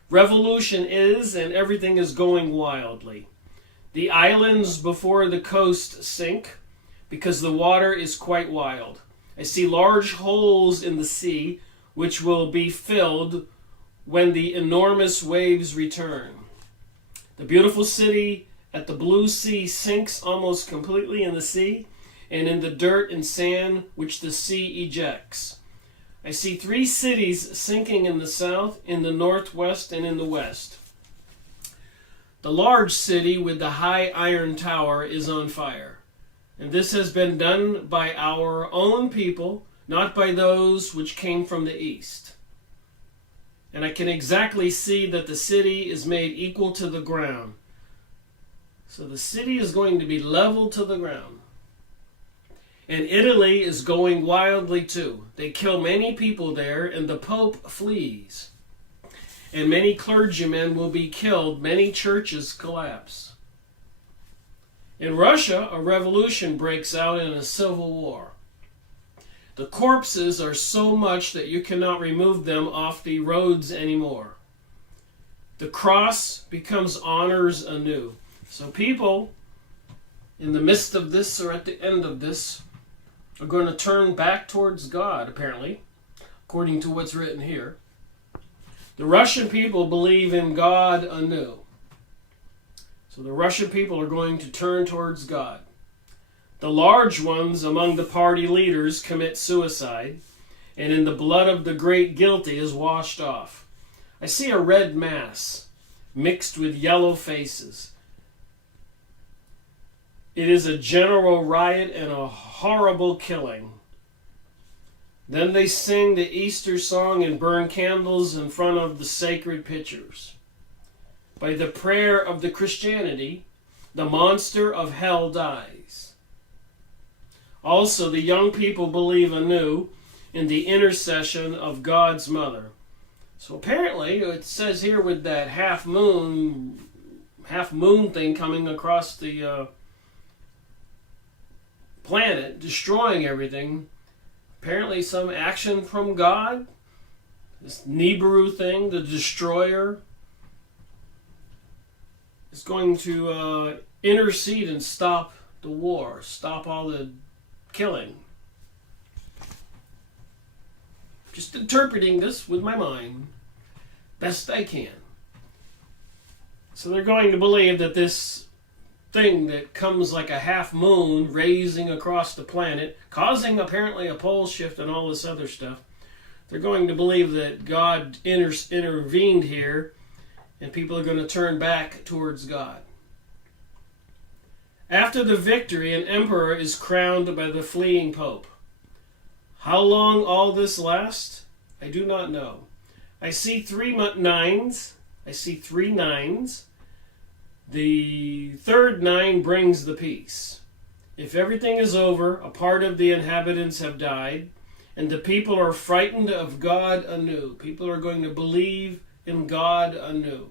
Revolution is, and everything is going wildly. The islands before the coast sink because the water is quite wild. I see large holes in the sea which will be filled when the enormous waves return. The beautiful city at the blue sea sinks almost completely in the sea and in the dirt and sand which the sea ejects. I see 3 cities sinking in the south, in the northwest, and in the west. The large city with the high iron tower is on fire. And this has been done by our own people, not by those which came from the east. And I can exactly see that the city is made equal to the ground. So the city is going to be leveled to the ground. And Italy is going wildly too. They kill many people there, and the Pope flees. And many clergymen will be killed. Many churches collapse. In Russia, a revolution breaks out in a civil war. The corpses are so much that you cannot remove them off the roads anymore. The cross becomes honors anew. So people, in the midst of this or at the end of this, are going to turn back towards God, apparently, according to what's written here. The Russian people believe in God anew. So the Russian people are going to turn towards God. The large ones among the party leaders commit suicide, and in the blood of the great guilty is washed off. I see a red mass mixed with yellow faces. It is a general riot and a horrible killing. Then they sing the Easter song and burn candles in front of the sacred pictures. By the prayer of the Christianity, the monster of hell dies. Also, the young people believe anew in the intercession of God's mother. So apparently, it says here with that half moon thing coming across the planet, destroying everything. Apparently some action from God. This Nibiru thing, the destroyer, is going to intercede and stop the war, stop all the killing. Just interpreting this with my mind best I can. So they're going to believe that this thing that comes like a half moon raising across the planet, causing apparently a pole shift and all this other stuff, they're going to believe that God intervened here and people are going to turn back towards God. After the victory, an emperor is crowned by the fleeing pope. How long all this lasts, I do not know. I see 3 nines. I see 3 nines. The third 9 brings the peace. If everything is over, a part of the inhabitants have died, and the people are frightened of God anew. People are going to believe in God anew.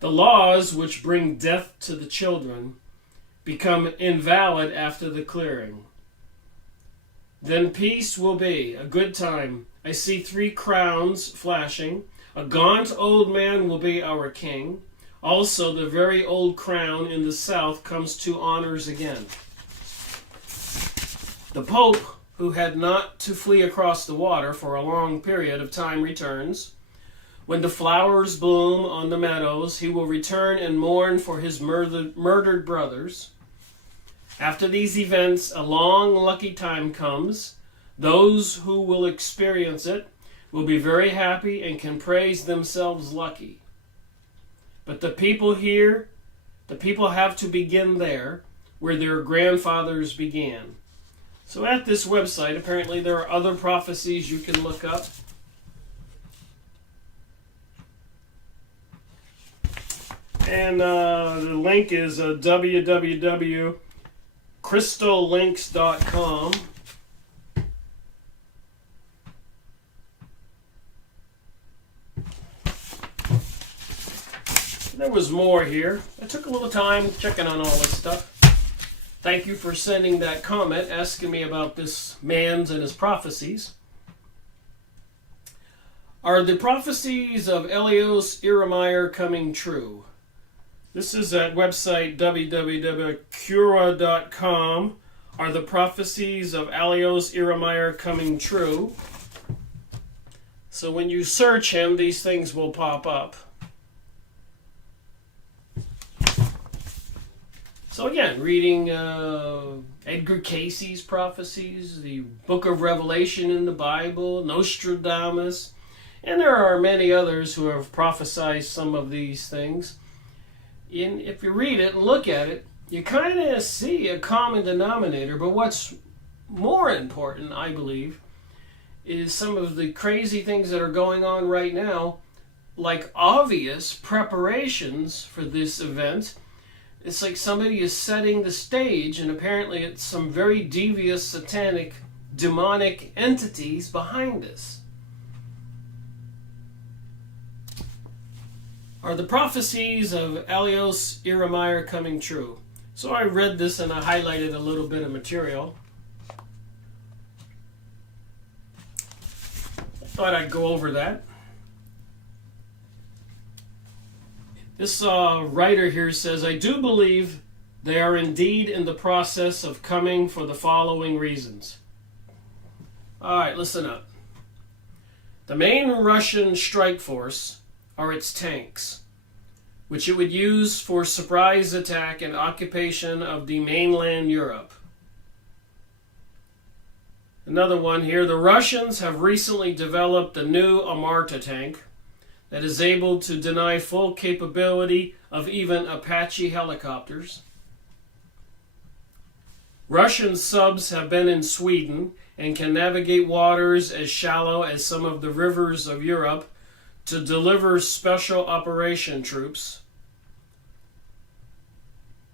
The laws which bring death to the children become invalid after the clearing. Then peace will be, a good time. I see 3 crowns flashing. A gaunt old man will be our king. Also, the very old crown in the south comes to honors again. The Pope, who had not to flee across the water for a long period of time, returns. When the flowers bloom on the meadows, he will return and mourn for his murdered brothers. After these events, a long, lucky time comes. Those who will experience it will be very happy and can praise themselves lucky. But the people here, the people have to begin there, where their grandfathers began. So at this website, apparently there are other prophecies you can look up. And the link is www.crystallinks.com. There was more here. I took a little time checking on all this stuff. Thank you for sending that comment, asking me about this man's and his prophecies. Are the prophecies of Elios Iremaier coming true? This is at website www.cura.com. Are the prophecies of Elios Iremaier coming true? So when you search him, these things will pop up. So again, reading Edgar Casey's prophecies, the book of Revelation in the Bible, Nostradamus, and there are many others who have prophesied some of these things. And if you read it and look at it, you kind of see a common denominator. But what's more important, I believe, is some of the crazy things that are going on right now, like obvious preparations for this event. It's like somebody is setting the stage, and apparently it's some very devious, satanic, demonic entities behind this. Are the prophecies of Alois Iremeier coming true? So I read this and I highlighted a little bit of material. Thought I'd go over that. This writer here says, I do believe they are indeed in the process of coming for the following reasons. All right, listen up. The main Russian strike force are its tanks, which it would use for surprise attack and occupation of the mainland Europe. Another one here, the Russians have recently developed a new Amarta tank that is able to deny full capability of even Apache helicopters. Russian subs have been in Sweden and can navigate waters as shallow as some of the rivers of Europe to deliver special operation troops.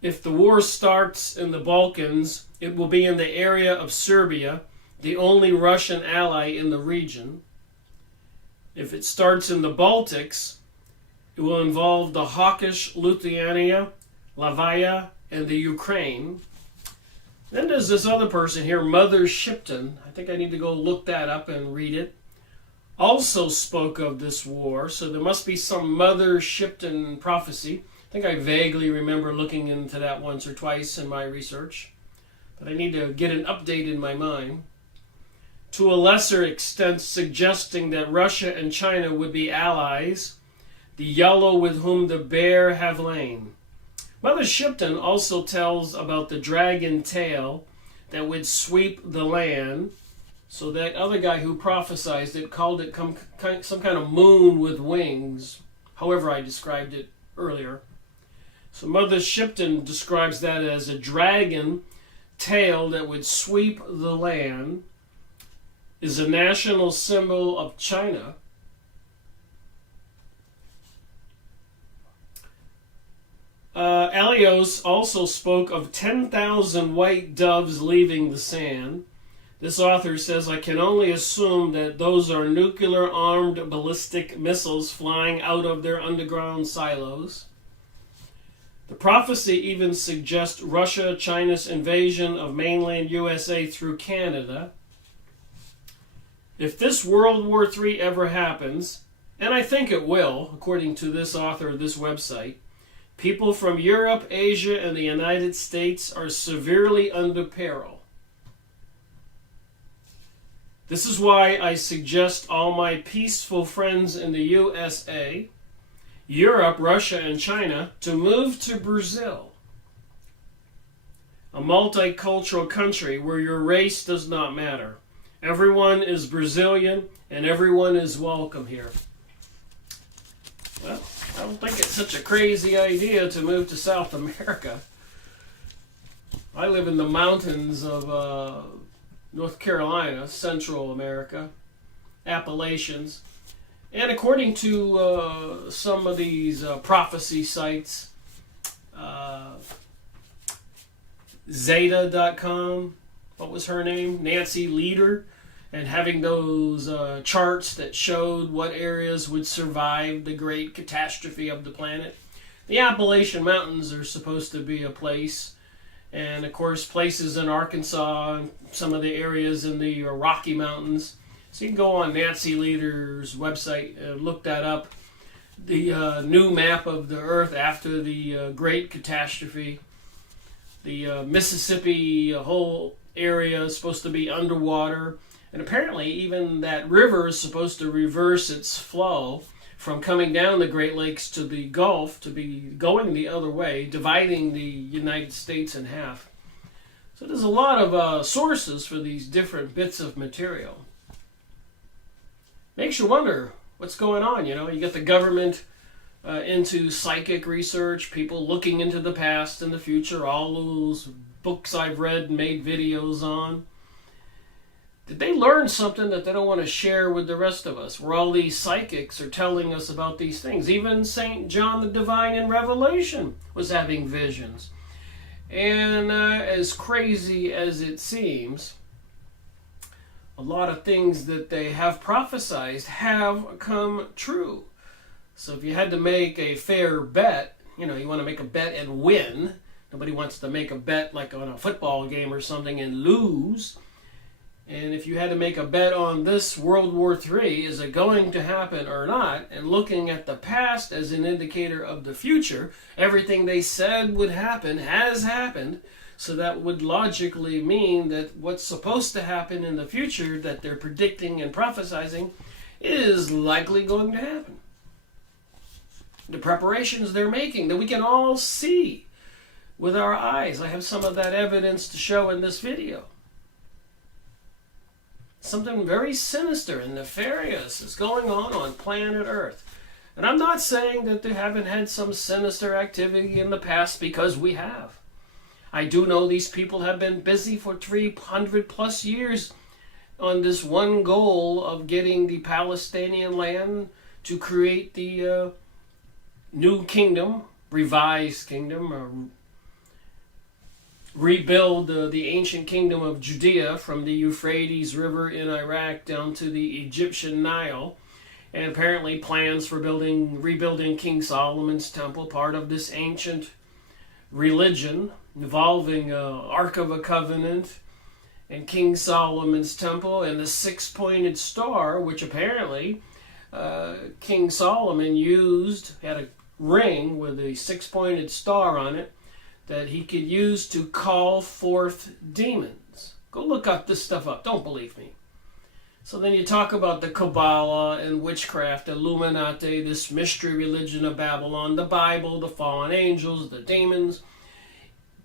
If the war starts in the Balkans, it will be in the area of Serbia, the only Russian ally in the region. If it starts in the Baltics, it will involve the hawkish Lithuania, Latvia, and the Ukraine. Then there's this other person here, Mother Shipton. I think I need to go look that up and read it. Also spoke of this war, so there must be some Mother Shipton prophecy. I think I vaguely remember looking into that once or twice in my research, but I need to get an update in my mind. To a lesser extent, suggesting that Russia and China would be allies, the yellow with whom the bear have lain. Mother Shipton also tells about the dragon tail that would sweep the land. So that other guy who prophesied it called it some kind of moon with wings, however I described it earlier. So Mother Shipton describes that as a dragon tail that would sweep the land, is a national symbol of China. Alois also spoke of 10,000 white doves leaving the sand. This author says, I can only assume that those are nuclear-armed ballistic missiles flying out of their underground silos. The prophecy even suggests Russia-China's invasion of mainland USA through Canada. If this World War III ever happens, and I think it will, according to this author of this website, people from Europe, Asia, and the United States are severely under peril. This is why I suggest all my peaceful friends in the USA, Europe, Russia, and China to move to Brazil, a multicultural country where your race does not matter. Everyone is Brazilian and everyone is welcome here. Well, I don't think it's such a crazy idea to move to South America. I live in the mountains of North Carolina, Central America, Appalachians. And according to some of these prophecy sites, Zeta.com, what was her name? Nancy Leader, and having those charts that showed what areas would survive the great catastrophe of the planet. The Appalachian Mountains are supposed to be a place, and of course places in Arkansas and some of the areas in the Rocky Mountains. So you can go on Nancy Leader's website and look that up. The new map of the Earth after the great catastrophe. The Mississippi whole area is supposed to be underwater. And apparently even that river is supposed to reverse its flow from coming down the Great Lakes to the Gulf to be going the other way, dividing the United States in half. So there's a lot of sources for these different bits of material. Makes you wonder what's going on. You get the government into psychic research, people looking into the past and the future, all those books I've read and made videos on. Did they learn something that they don't want to share with the rest of us, where all these psychics are telling us about these things? Even St. John the Divine in Revelation was having visions. And as crazy as it seems, a lot of things that they have prophesied have come true. So if you had to make a fair bet, you want to make a bet and win. Nobody wants to make a bet like on a football game or something and lose. And if you had to make a bet on this World War III, is it going to happen or not, and looking at the past as an indicator of the future, everything they said would happen has happened. So that would logically mean that what's supposed to happen in the future that they're predicting and prophesizing is likely going to happen. The preparations they're making that we can all see with our eyes. I have some of that evidence to show in this video. Something very sinister and nefarious is going on planet Earth. And I'm not saying that they haven't had some sinister activity in the past, because we have. I do know these people have been busy for 300 plus years on this one goal of getting the Palestinian land to create the new kingdom, revised kingdom, rebuild the ancient kingdom of Judea from the Euphrates River in Iraq down to the Egyptian Nile, and apparently plans for rebuilding King Solomon's temple, part of this ancient religion involving Ark of a Covenant and King Solomon's temple and the six-pointed star, which apparently King Solomon had a ring with a six-pointed star on it that he could use to call forth demons. Go look up this stuff up. Don't believe me. So then you talk about the Kabbalah and witchcraft, Illuminati, this mystery religion of Babylon, the Bible, the fallen angels, the demons,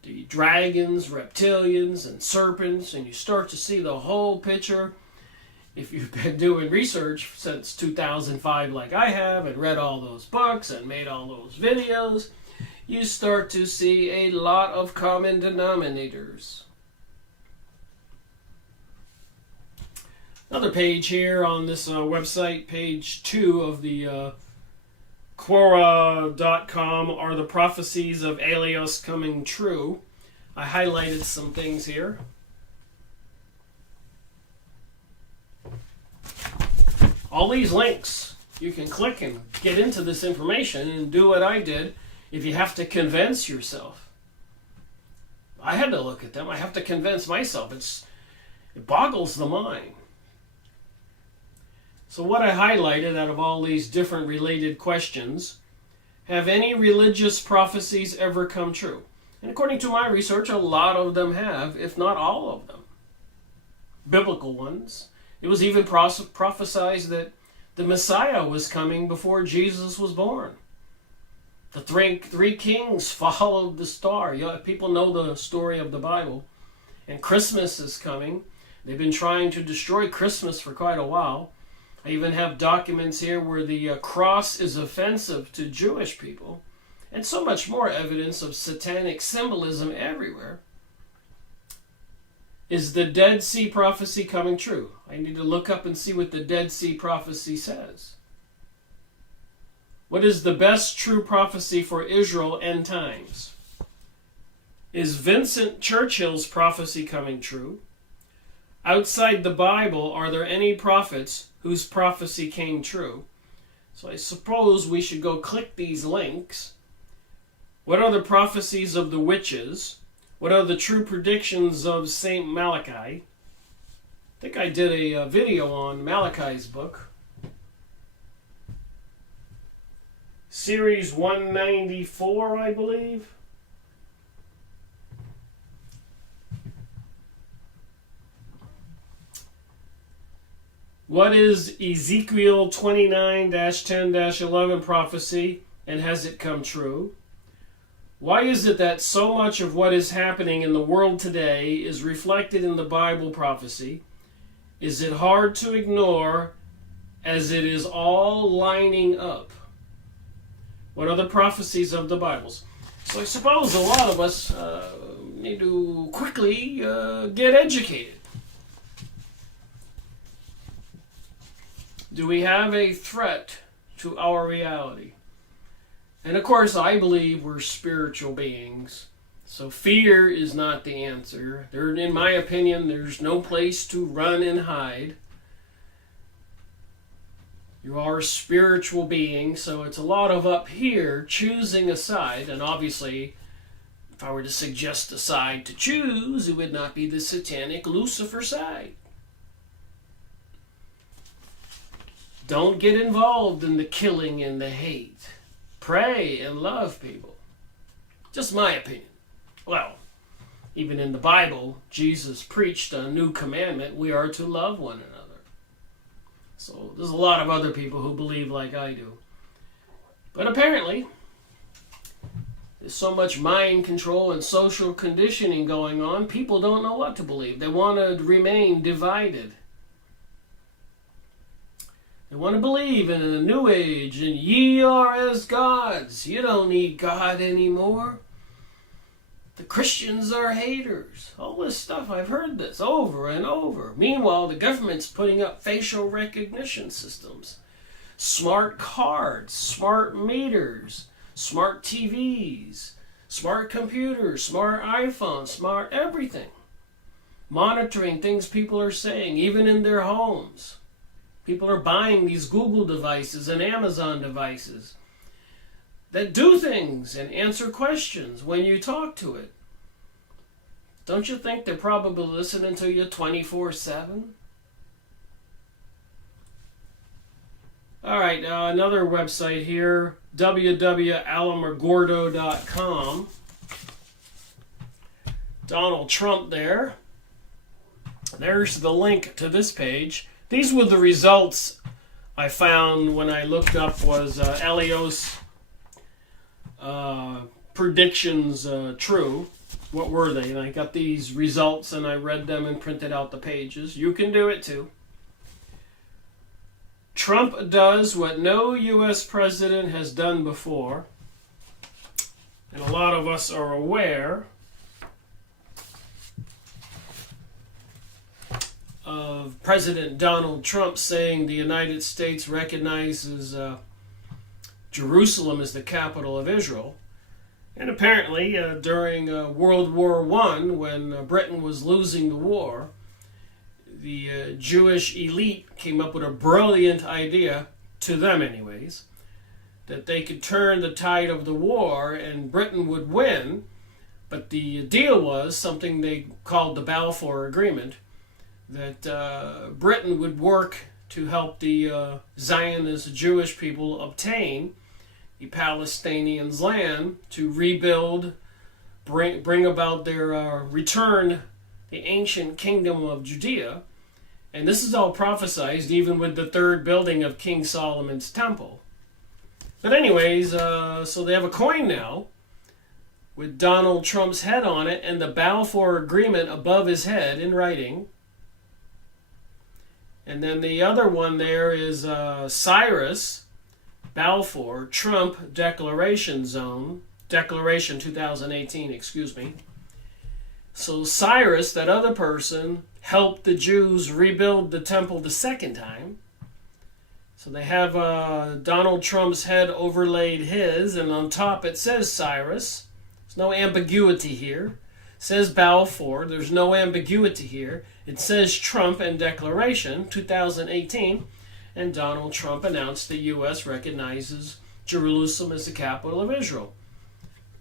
the dragons, reptilians, and serpents, and you start to see the whole picture. If you've been doing research since 2005 like I have, and read all those books and made all those videos, you start to see a lot of common denominators. Another page here on this website, page 2 of the Quora.com, are the prophecies of Elias coming true. I highlighted some things here. All these links, you can click and get into this information and do what I did if you have to convince yourself. I had to look at them. I have to convince myself. It boggles the mind. So what I highlighted out of all these different related questions, have any religious prophecies ever come true? And according to my research, a lot of them have, if not all of them. Biblical ones. It was even prophesied that the Messiah was coming before Jesus was born. The three kings followed the star. People know the story of the Bible. And Christmas is coming. They've been trying to destroy Christmas for quite a while. I even have documents here where the cross is offensive to Jewish people. And so much more evidence of satanic symbolism everywhere. Is the Dead Sea prophecy coming true? I need to look up and see what the Dead Sea prophecy says. What is the best true prophecy for Israel end times? Is Vincent Churchill's prophecy coming true? Outside the Bible, are there any prophets whose prophecy came true? So I suppose we should go click these links. What are the prophecies of the witches? What are the true predictions of St. Malachi? I think I did a video on Malachi's book. Series 194, I believe. What is Ezekiel 29-10-11 prophecy, and has it come true? Why is it that so much of what is happening in the world today is reflected in the Bible prophecy? Is it hard to ignore as it is all lining up? What are the prophecies of the Bibles? So I suppose a lot of us need to quickly get educated. Do we have a threat to our reality? And of course, I believe we're spiritual beings. So fear is not the answer. In my opinion, there's no place to run and hide. You are a spiritual being, so it's a lot of up here choosing a side. And obviously, if I were to suggest a side to choose, it would not be the satanic Lucifer side. Don't get involved in the killing and the hate. Pray and love people. Just my opinion. Well, even in the Bible, Jesus preached a new commandment. We are to love one another. So there's a lot of other people who believe like I do. But apparently, there's so much mind control and social conditioning going on, people don't know what to believe. They want to remain divided. They want to believe in a new age, and ye are as gods. You don't need God anymore. The Christians are haters. All this stuff, I've heard this over and over. Meanwhile, the government's putting up facial recognition systems, smart cards, smart meters, smart TVs, smart computers, smart iPhones, smart everything. Monitoring things people are saying, even in their homes. People are buying these Google devices and Amazon devices that do things and answer questions when you talk to it. Don't you think they're probably listening to you 24/7? All right, another website here, www.alamogordo.com. Donald Trump there. There's the link to this page. These were the results I found when I looked up was Elios predictions true. What were they? And I got these results and I read them and printed out the pages. You can do it too. Trump does what no U.S. president has done before. And a lot of us are aware of President Donald Trump saying the United States recognizes Jerusalem as the capital of Israel. And apparently during World War I, when Britain was losing the war, the Jewish elite came up with a brilliant idea, to them anyways, that they could turn the tide of the war and Britain would win. But the deal was something they called the Balfour Agreement, that Britain would work to help the Zionist Jewish people obtain the Palestinians' land to rebuild, bring about their return, the ancient kingdom of Judea. And this is all prophesied even with the third building of King Solomon's temple. But anyways, so they have a coin now with Donald Trump's head on it and the Balfour Agreement above his head in writing. And then the other one there is Cyrus, Balfour, Trump Declaration 2018, excuse me. So Cyrus, that other person, helped the Jews rebuild the temple the second time. So they have Donald Trump's head overlaid his, and on top it says Cyrus. There's no ambiguity here. It says Balfour. There's no ambiguity here. It says Trump and Declaration 2018, and Donald Trump announced the U.S. recognizes Jerusalem as the capital of Israel.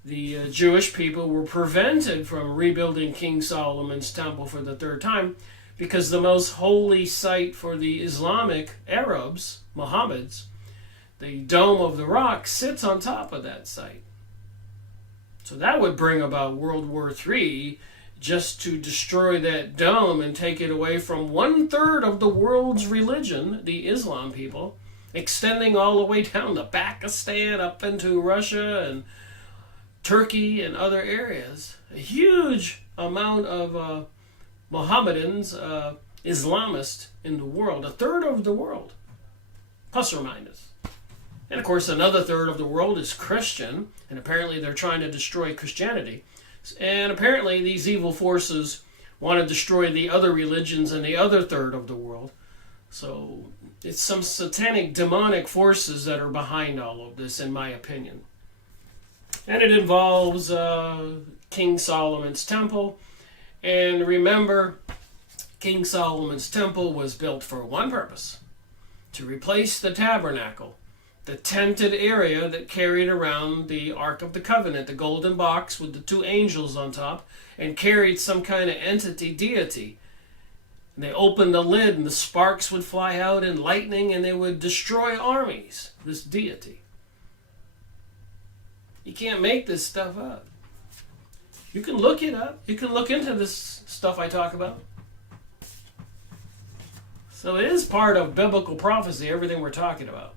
The Jewish people were prevented from rebuilding King Solomon's temple for the third time because the most holy site for the Islamic Arabs, Mohammeds, the Dome of the Rock, sits on top of that site. So that would bring about World War III just to destroy that dome and take it away from 1/3 of the world's religion, the Islam people, extending all the way down to Pakistan, up into Russia and Turkey and other areas. A huge amount of Mohammedans, Islamists in the world, 1/3 of the world, plus or minus. And of course, another 1/3 of the world is Christian, and apparently they're trying to destroy Christianity. And apparently these evil forces want to destroy the other religions in the other 1/3 of the world. So it's some satanic, demonic forces that are behind all of this, in my opinion. And it involves King Solomon's temple. And remember, King Solomon's temple was built for one purpose: to replace the tabernacle, the tented area that carried around the Ark of the Covenant, the golden box with the 2 angels on top, and carried some kind of entity, deity. And they opened the lid and the sparks would fly out and lightning, and they would destroy armies, this deity. You can't make this stuff up. You can look it up. You can look into this stuff I talk about. So it is part of biblical prophecy, everything we're talking about.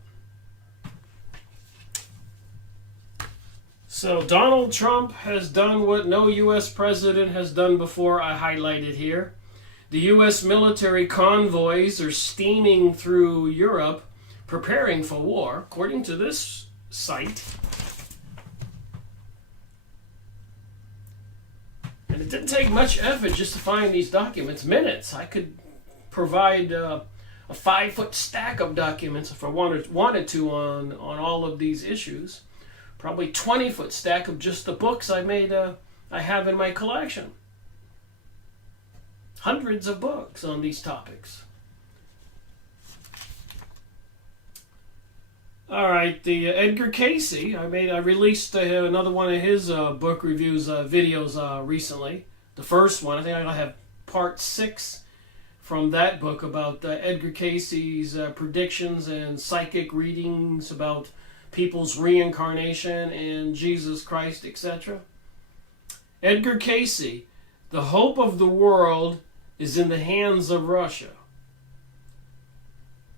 So Donald Trump has done what no U.S. president has done before, I highlighted here. The U.S. military convoys are steaming through Europe, preparing for war, according to this site. And it didn't take much effort just to find these documents, minutes. I could provide a 5-foot stack of documents if I wanted to on all of these issues. Probably 20-foot stack of just the books I have in my collection. Hundreds of books on these topics. All right, the Edgar Casey. I released another one of his book reviews videos recently. The first one, I think I have part 6 from that book about Edgar Casey's predictions and psychic readings about people's reincarnation and Jesus Christ, etc. Edgar Casey, the hope of the world is in the hands of Russia.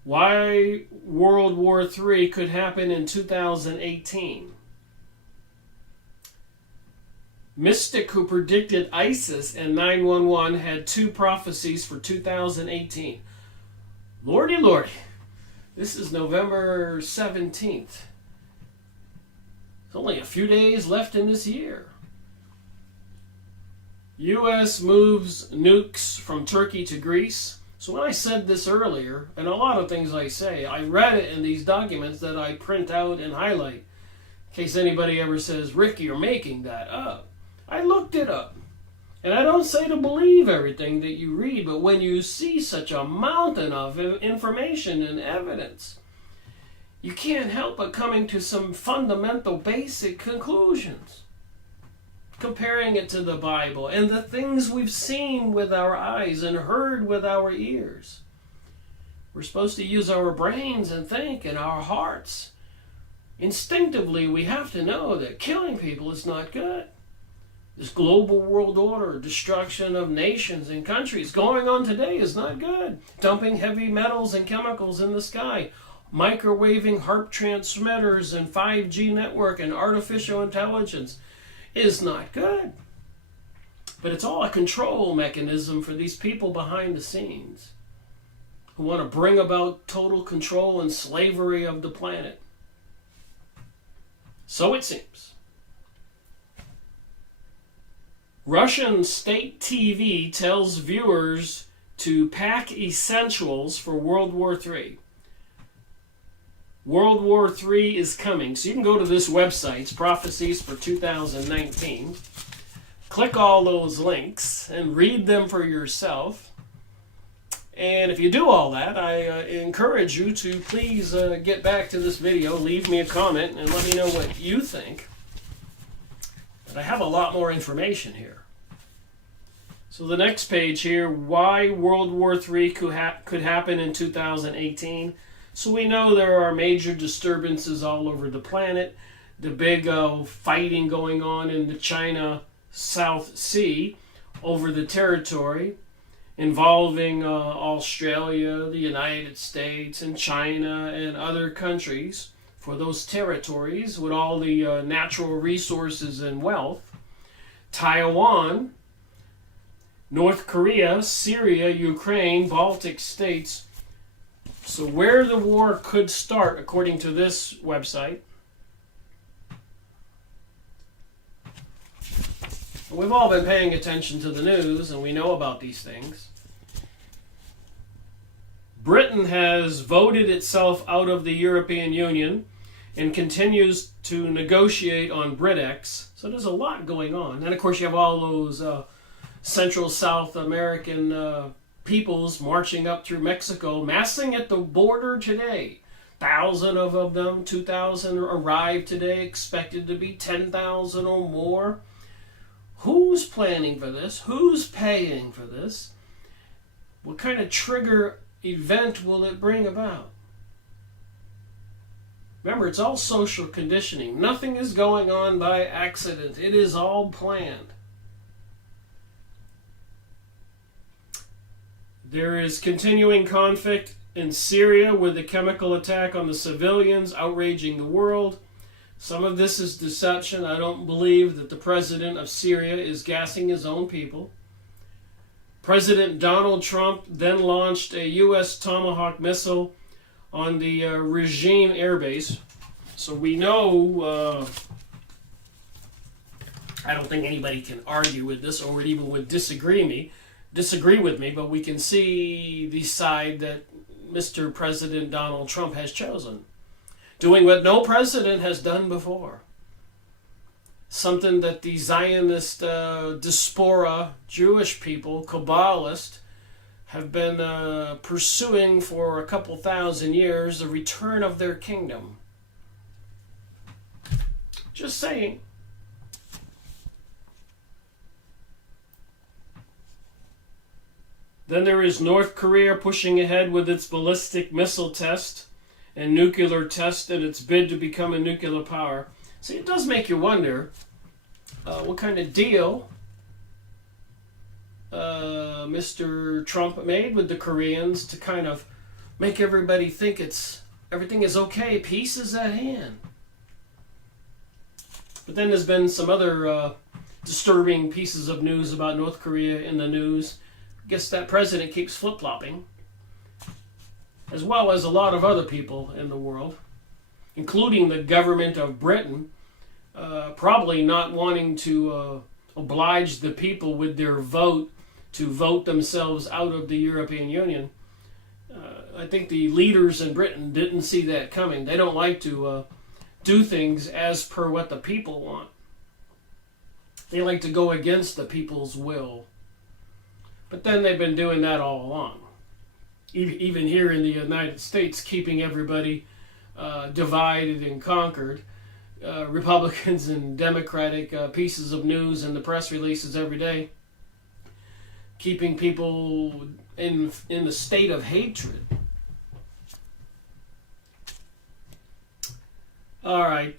Why World War III could happen in 2018. Mystic who predicted ISIS and 9/11 had 2 prophecies for 2018. Lordy, lordy. This is November 17th. There's only a few days left in this year. U.S. moves nukes from Turkey to Greece. So when I said this earlier, and a lot of things I say, I read it in these documents that I print out and highlight. In case anybody ever says, Rick, you're making that up. I looked it up. And I don't say to believe everything that you read, but when you see such a mountain of information and evidence, you can't help but coming to some fundamental basic conclusions. Comparing it to the Bible and the things we've seen with our eyes and heard with our ears. We're supposed to use our brains and think and our hearts. Instinctively, we have to know that killing people is not good. This global world order, destruction of nations and countries going on today is not good. Dumping heavy metals and chemicals in the sky. Microwaving HARP transmitters and 5G network and artificial intelligence is not good. But it's all a control mechanism for these people behind the scenes who want to bring about total control and slavery of the planet. So it seems. Russian state TV tells viewers to pack essentials for World War III. World War III is coming. So you can go to this website, it's Prophecies for 2019. Click all those links and read them for yourself. And if you do all that, I encourage you to please get back to this video, leave me a comment, and let me know what you think. But I have a lot more information here. So the next page here, why World War III could happen in 2018. So we know there are major disturbances all over the planet. The big fighting going on in the China South Sea. over the territory involving Australia, the United States, and China, and other countries for those territories with all the natural resources and wealth. Taiwan, North Korea, Syria, Ukraine, Baltic states. So where the war could start, according to this website, we've all been paying attention to the news and we know about these things. Britain has voted itself out of the European Union and continues to negotiate on BritX. So there's a lot going on. And of course you have all those Central South American peoples marching up through Mexico, massing at the border today. 1,000 of them, 2,000 arrived today, expected to be 10,000 or more. Who's planning for this? Who's paying for this? What kind of trigger event will it bring about? Remember, it's all social conditioning. Nothing is going on by accident. It is all planned. There is continuing conflict in Syria with the chemical attack on the civilians outraging the world. Some of this is deception. I don't believe that the president of Syria is gassing his own people. President Donald Trump then launched a U.S. Tomahawk missile on the regime airbase. So we know, I don't think anybody can argue with this or even would disagree with me, but we can see the side that Mr. President Donald Trump has chosen. Doing what no president has done before. Something that the Zionist diaspora, Jewish people, Kabbalists, have been pursuing for a couple thousand years, the return of their kingdom. Just saying. Then there is North Korea pushing ahead with its ballistic missile test and nuclear test in its bid to become a nuclear power. See, it does make you wonder what kind of deal Mr. Trump made with the Koreans to kind of make everybody think everything is okay, peace is at hand. But then there's been some other disturbing pieces of news about North Korea in the news. I guess that president keeps flip-flopping, as well as a lot of other people in the world, including the government of Britain, probably not wanting to oblige the people with their vote to vote themselves out of the European Union. I think the leaders in Britain didn't see that coming. They don't like to do things as per what the people want. They like to go against the people's will. But then they've been doing that all along. Even here in the United States, keeping everybody divided and conquered. Republicans and Democratic pieces of news and the press releases every day. Keeping people in the state of hatred. All right.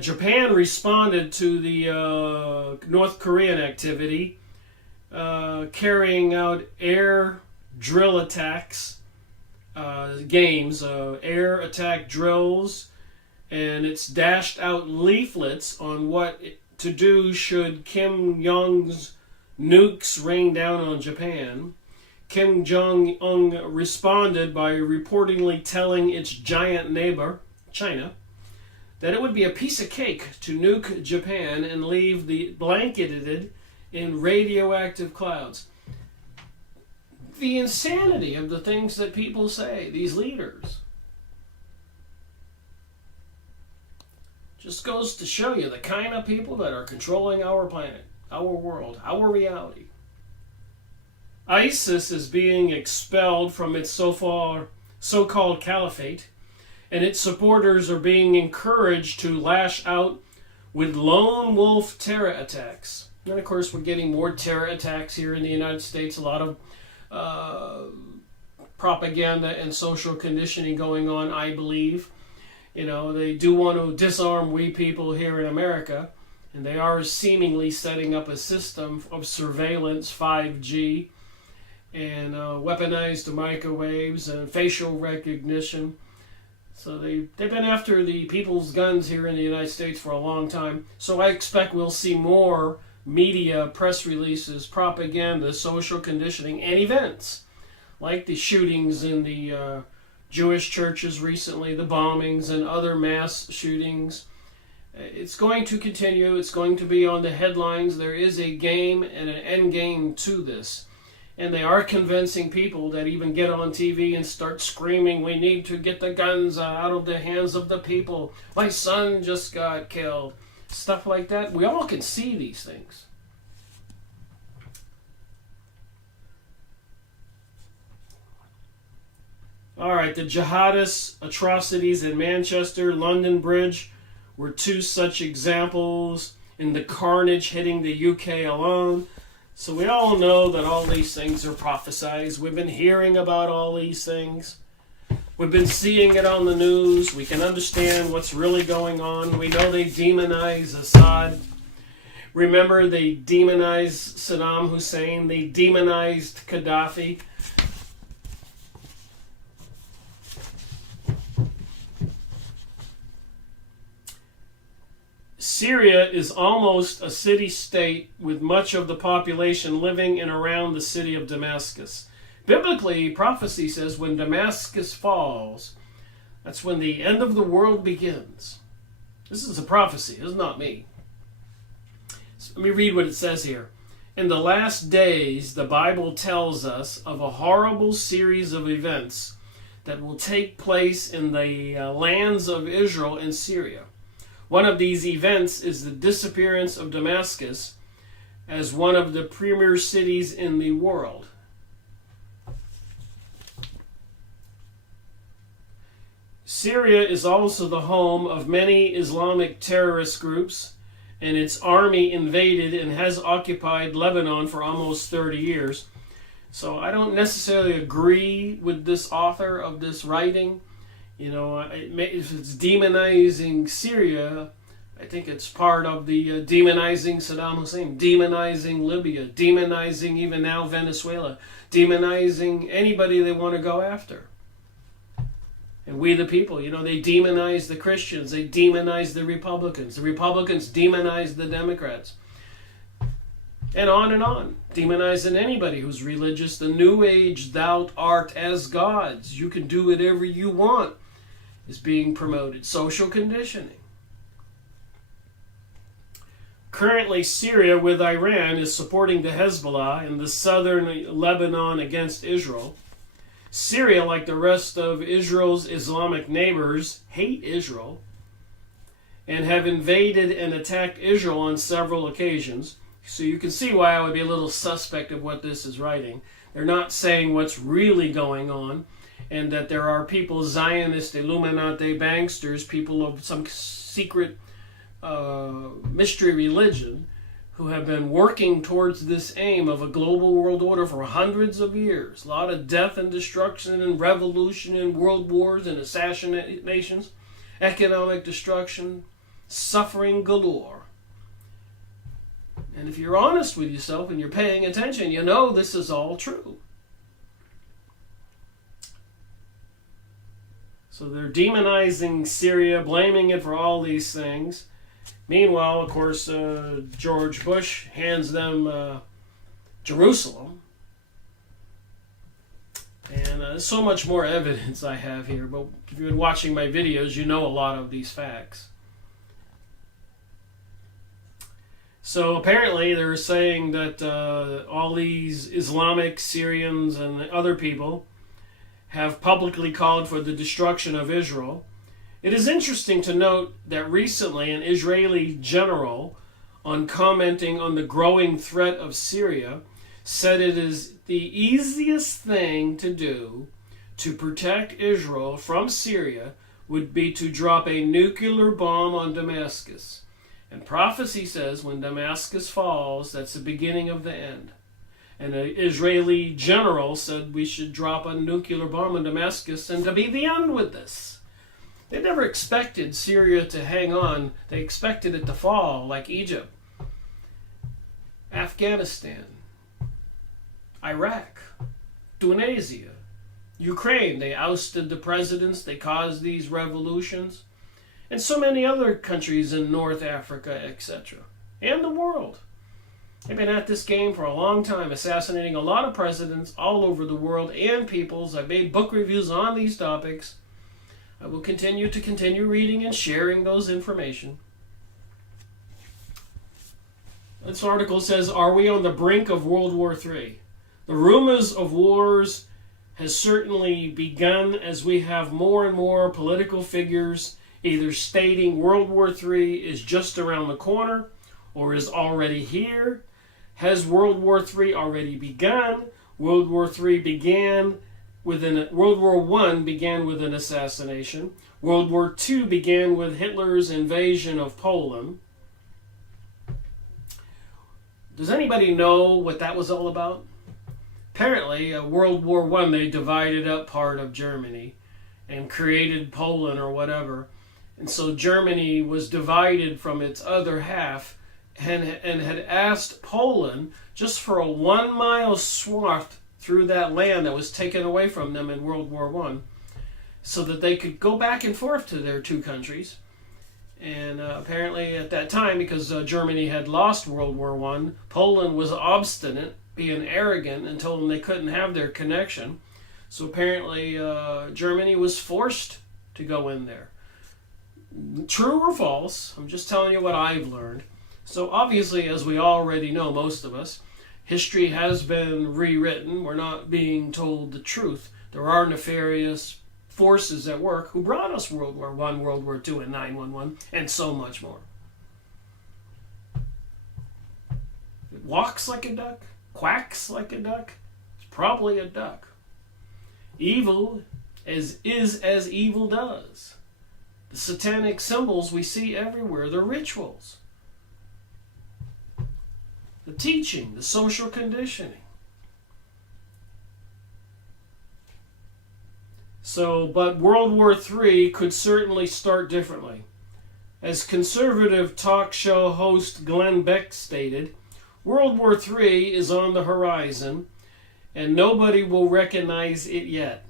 Japan responded to the North Korean activity, carrying out air drill attacks, air attack drills, and it's dashed out leaflets on what to do should Kim Jong's nukes rain down on Japan. Kim Jong-un responded by reportedly telling its giant neighbor, China, that it would be a piece of cake to nuke Japan and leave the blanketed in radioactive clouds. The insanity of the things that people say, these leaders, just goes to show you the kind of people that are controlling our planet, our world, our reality. ISIS is being expelled from its so-called caliphate, and its supporters are being encouraged to lash out with lone wolf terror attacks. And of course, we're getting more terror attacks here in the United States. A lot of propaganda and social conditioning going on, I believe. You know, they do want to disarm we people here in America, And they are seemingly setting up a system of surveillance, 5G, and weaponized microwaves and facial recognition. So they've been after the people's guns here in the United States for a long time. So I expect we'll see more media, press releases, propaganda, social conditioning, and events like the shootings in the Jewish churches recently, the bombings and other mass shootings. It's going to continue. It's going to be on the headlines. There is a game and an end game to this. And they are convincing people that even get on TV and start screaming, we need to get the guns out of the hands of the people. My son just got killed. Stuff like that. We all can see these things. All right, the jihadist atrocities in Manchester, London Bridge were two such examples in the carnage hitting the UK alone. So we all know that all these things are prophesized. We've been hearing about all these things. We've been seeing it on the news. We can understand what's really going on. We know they demonize Assad. Remember, they demonized Saddam Hussein. They demonized Gaddafi. Syria is almost a city-state with much of the population living in around the city of Damascus. Biblically, prophecy says when Damascus falls, that's when the end of the world begins. This is a prophecy. This is not me. So let me read what it says here. In the last days, the Bible tells us of a horrible series of events that will take place in the lands of Israel and Syria. One of these events is the disappearance of Damascus as one of the premier cities in the world. Syria is also the home of many Islamic terrorist groups, and its army invaded and has occupied Lebanon for almost 30 years. So I don't necessarily agree with this author of this writing. You know, if it's demonizing Syria, I think it's part of the demonizing Saddam Hussein, demonizing Libya, demonizing even now Venezuela, demonizing anybody they want to go after. And we the people, you know, they demonize the Christians, they demonize the Republicans demonize the Democrats. And on, demonizing anybody who's religious. The New Age, thou art as gods, you can do whatever you want, is being promoted. Social conditioning. Currently, Syria with Iran is supporting the Hezbollah in the southern Lebanon against Israel. Syria, like the rest of Israel's Islamic neighbors, hate Israel and have invaded and attacked Israel on several occasions. So you can see why I would be a little suspect of what this is writing. They're not saying what's really going on, and that there are people, Zionist, Illuminati, banksters, people of some secret mystery religion, who have been working towards this aim of a global world order for hundreds of years. A lot of death and destruction and revolution and world wars and assassinations, economic destruction, suffering galore. And if you're honest with yourself and you're paying attention, you know this is all true. So they're demonizing Syria, blaming it for all these things. Meanwhile, of course, George Bush hands them Jerusalem. And there's so much more evidence I have here, but if you've been watching my videos, you know a lot of these facts. So apparently they're saying that all these Islamic Syrians and other people have publicly called for the destruction of Israel. It is interesting to note that recently an Israeli general, on commenting on the growing threat of Syria, said it is the easiest thing to do to protect Israel from Syria would be to drop a nuclear bomb on Damascus. And prophecy says when Damascus falls, that's the beginning of the end. And an Israeli general said we should drop a nuclear bomb in Damascus and to be the end with this. They never expected Syria to hang on. They expected it to fall, like Egypt, Afghanistan, Iraq, Tunisia, Ukraine. They ousted the presidents. They caused these revolutions. And so many other countries in North Africa, etc. And the world. They've been at this game for a long time, assassinating a lot of presidents all over the world and peoples. I've made book reviews on these topics. I will continue reading and sharing those information. This article says, are we on the brink of World War III? The rumors of wars has certainly begun as we have more and more political figures either stating World War III is just around the corner or is already here. Has World War III already begun? World War I began with an assassination. World War II began with Hitler's invasion of Poland. Does anybody know what that was all about? Apparently, World War I, they divided up part of Germany and created Poland or whatever. And so Germany was divided from its other half and had asked Poland just for a 1 mile swath through that land that was taken away from them in World War I so that they could go back and forth to their two countries. And apparently at that time, because Germany had lost World War I, Poland was obstinate, being arrogant, and told them they couldn't have their connection. So apparently Germany was forced to go in there. True or false? I'm just telling you what I've learned. So obviously, as we already know, most of us, history has been rewritten. We're not being told the truth. There are nefarious forces at work who brought us World War I, World War II, and 9/11, and so much more. It walks like a duck, quacks like a duck. It's probably a duck. Evil is as evil does. The satanic symbols we see everywhere, the rituals, the teaching, the social conditioning. So, but World War III could certainly start differently. As conservative talk show host Glenn Beck stated, World War III is on the horizon and nobody will recognize it yet.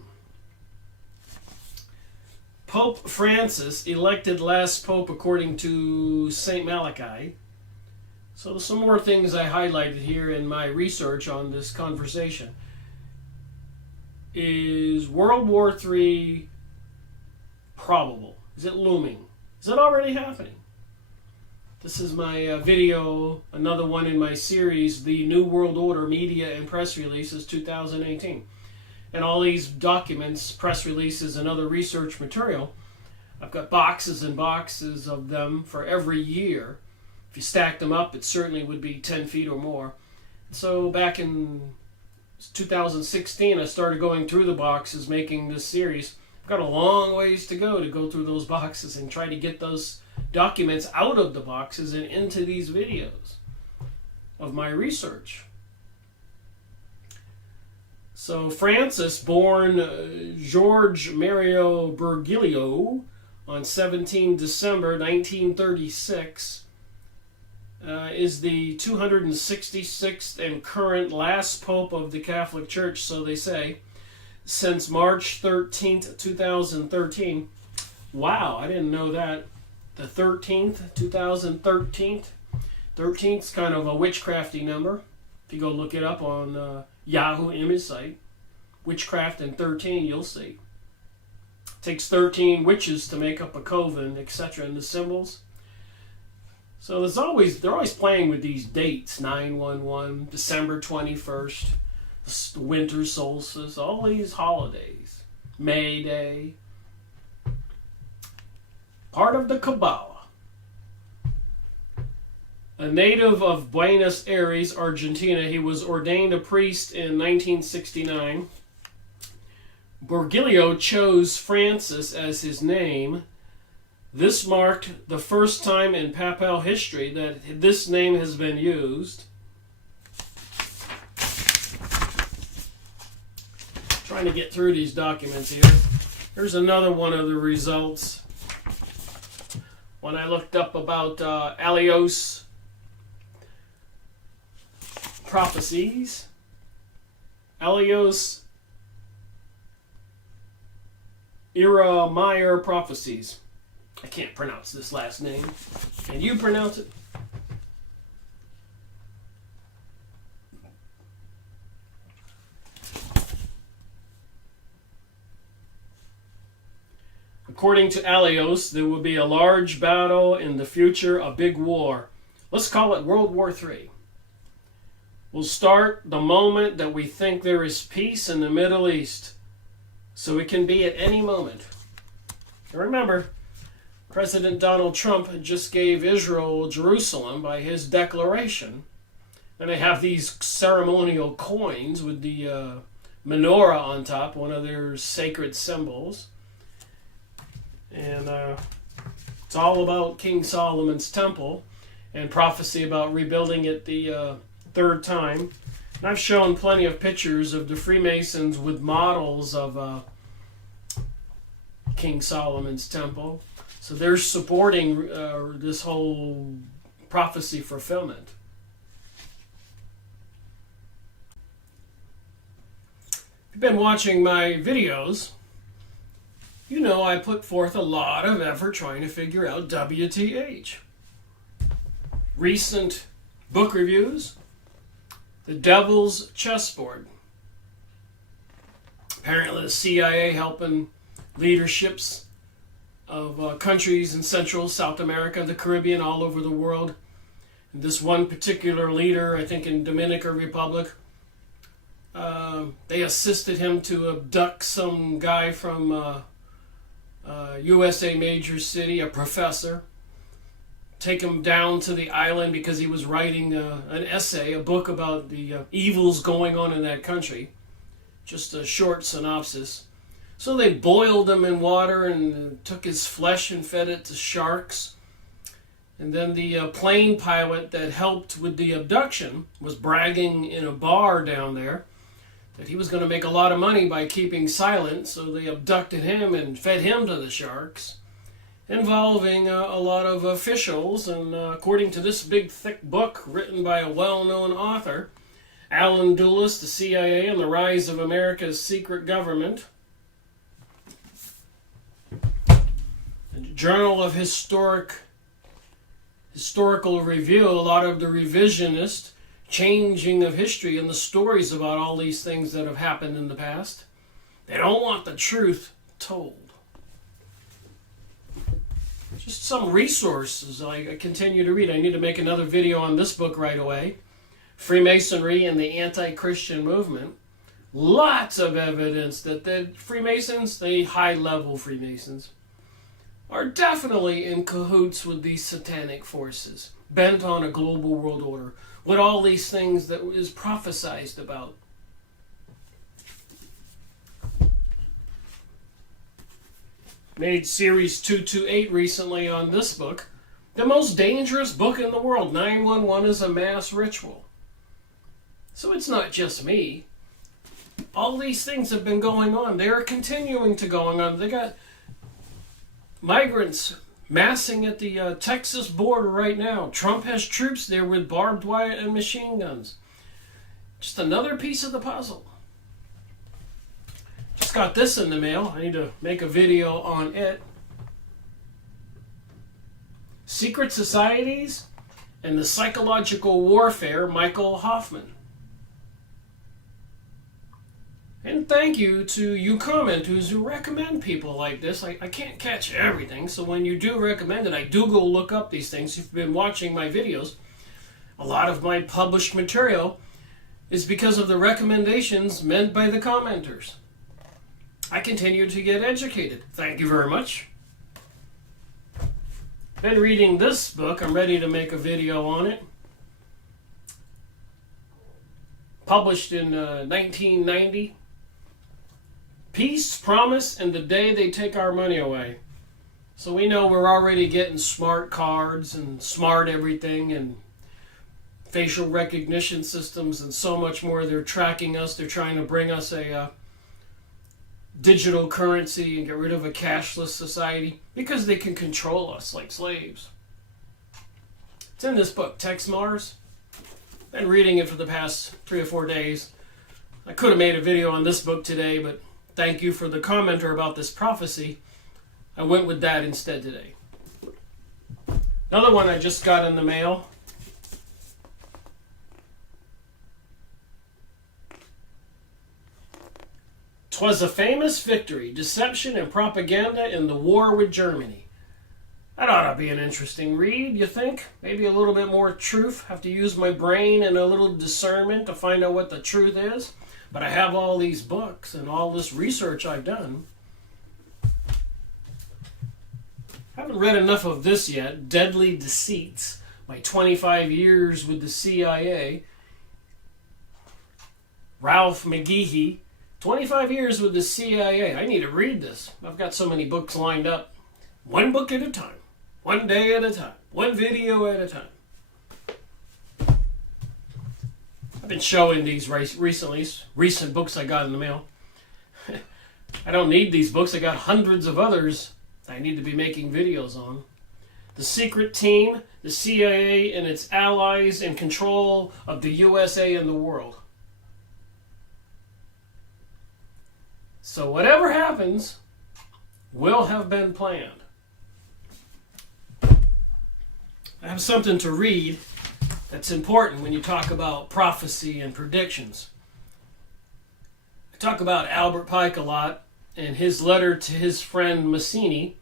Pope Francis, elected last pope according to St. Malachi. So some more things I highlighted here in my research on this conversation. Is World War III probable? Is it looming? Is it already happening? This is my video, another one in my series, The New World Order Media and Press Releases 2018. And all these documents, press releases, and other research material, I've got boxes and boxes of them for every year. If you stack them up, it certainly would be 10 feet or more. So back in 2016, I started going through the boxes, making this series. I've got a long ways to go through those boxes and try to get those documents out of the boxes and into these videos of my research. So Francis, born George Mario Bergoglio on 17 December 1936, is the 266th and current last pope of the Catholic Church, so they say, since March 13th, 2013. Wow, I didn't know that. The 13th, 2013. 13th's kind of a witchcrafty number. If you go look it up on Yahoo image site, witchcraft and 13, you'll see. It takes 13 witches to make up a coven, etc., and the symbols. So they're always playing with these dates, 9/11, December 21st, the winter solstice, all these holidays, May Day, part of the Kabbalah. A native of Buenos Aires, Argentina, he was ordained a priest in 1969. Bergoglio chose Francis as his name. This marked the first time in papal history that this name has been used. Trying to get through these documents here. Here's another one of the results when I looked up about Alios prophecies. Alios Meyer prophecies. I can't pronounce this last name. Can you pronounce it? According to Alios, there will be a large battle in the future, a big war. Let's call it World War III. Will start the moment that we think there is peace in the Middle East. So it can be at any moment. And remember, President Donald Trump just gave Israel Jerusalem by his declaration. And they have these ceremonial coins with the menorah on top, one of their sacred symbols. And it's all about King Solomon's temple and prophecy about rebuilding it the third time. And I've shown plenty of pictures of the Freemasons with models of King Solomon's temple. So they're supporting this whole prophecy fulfillment. If you've been watching my videos, you know I put forth a lot of effort trying to figure out WTH. Recent book reviews, The Devil's Chessboard. Apparently the CIA helping leaderships of countries in Central, South America, the Caribbean, all over the world. And this one particular leader, I think in Dominican Republic, they assisted him to abduct some guy from USA major city, a professor, take him down to the island because he was writing an essay, a book about the evils going on in that country. Just a short synopsis. So they boiled him in water and took his flesh and fed it to sharks. And then the plane pilot that helped with the abduction was bragging in a bar down there that he was going to make a lot of money by keeping silent, so they abducted him and fed him to the sharks, involving a lot of officials. And according to this big thick book written by a well-known author, Alan Dulles, The CIA and the Rise of America's Secret Government, the Journal of Historical Review, a lot of the revisionist changing of history and the stories about all these things that have happened in the past. They don't want the truth told. Just some resources I continue to read. I need to make another video on this book right away. Freemasonry and the Anti-Christian Movement. Lots of evidence that the Freemasons, the high-level Freemasons, are definitely in cahoots with these satanic forces, bent on a global world order, with all these things that is prophesied about. Made series 228 recently on this book. The most dangerous book in the world. 911 is a mass ritual. So it's not just me. All these things have been going on. They are continuing to go on. They got migrants massing at the Texas border right now. Trump has troops there with barbed wire and machine guns. Just another piece of the puzzle. Just got this in the mail. I need to make a video on it. Secret Societies and the Psychological Warfare, Michael Hoffman. And thank you to you commenters who recommend people like this. I can't catch everything, so when you do recommend it, I do go look up these things. If you've been watching my videos, a lot of my published material is because of the recommendations meant by the commenters. I continue to get educated. Thank you very much. Been reading this book. I'm ready to make a video on it. Published in 1990. Peace, Promise, and the Day They Take Our Money Away. So we know we're already getting smart cards and smart everything and facial recognition systems and so much more. They're tracking us. They're trying to bring us a digital currency and get rid of a cashless society because they can control us like slaves. It's in this book, Tex Mars. Been reading it for the past 3 or 4 days. I could have made a video on this book today, but thank you for the commenter about this prophecy. I went with that instead today. Another one I just got in the mail. "'Twas a famous victory, deception and propaganda in the war with Germany." That ought to be an interesting read, you think? Maybe a little bit more truth. Have to use my brain and a little discernment to find out what the truth is. But I have all these books and all this research I've done. I haven't read enough of this yet. "Deadly Deceits," my 25 years with the CIA. Ralph McGehee, 25 years with the CIA. I need to read this. I've got so many books lined up. One book at a time. One day at a time. One video at a time. I've been showing these recent books I got in the mail. I don't need these books. I got hundreds of others I need to be making videos on. "The Secret Team, the CIA and its allies in control of the USA and the world." So whatever happens will have been planned. I have something to read that's important when you talk about prophecy and predictions. I talk about Albert Pike a lot and his letter to his friend Mazzini.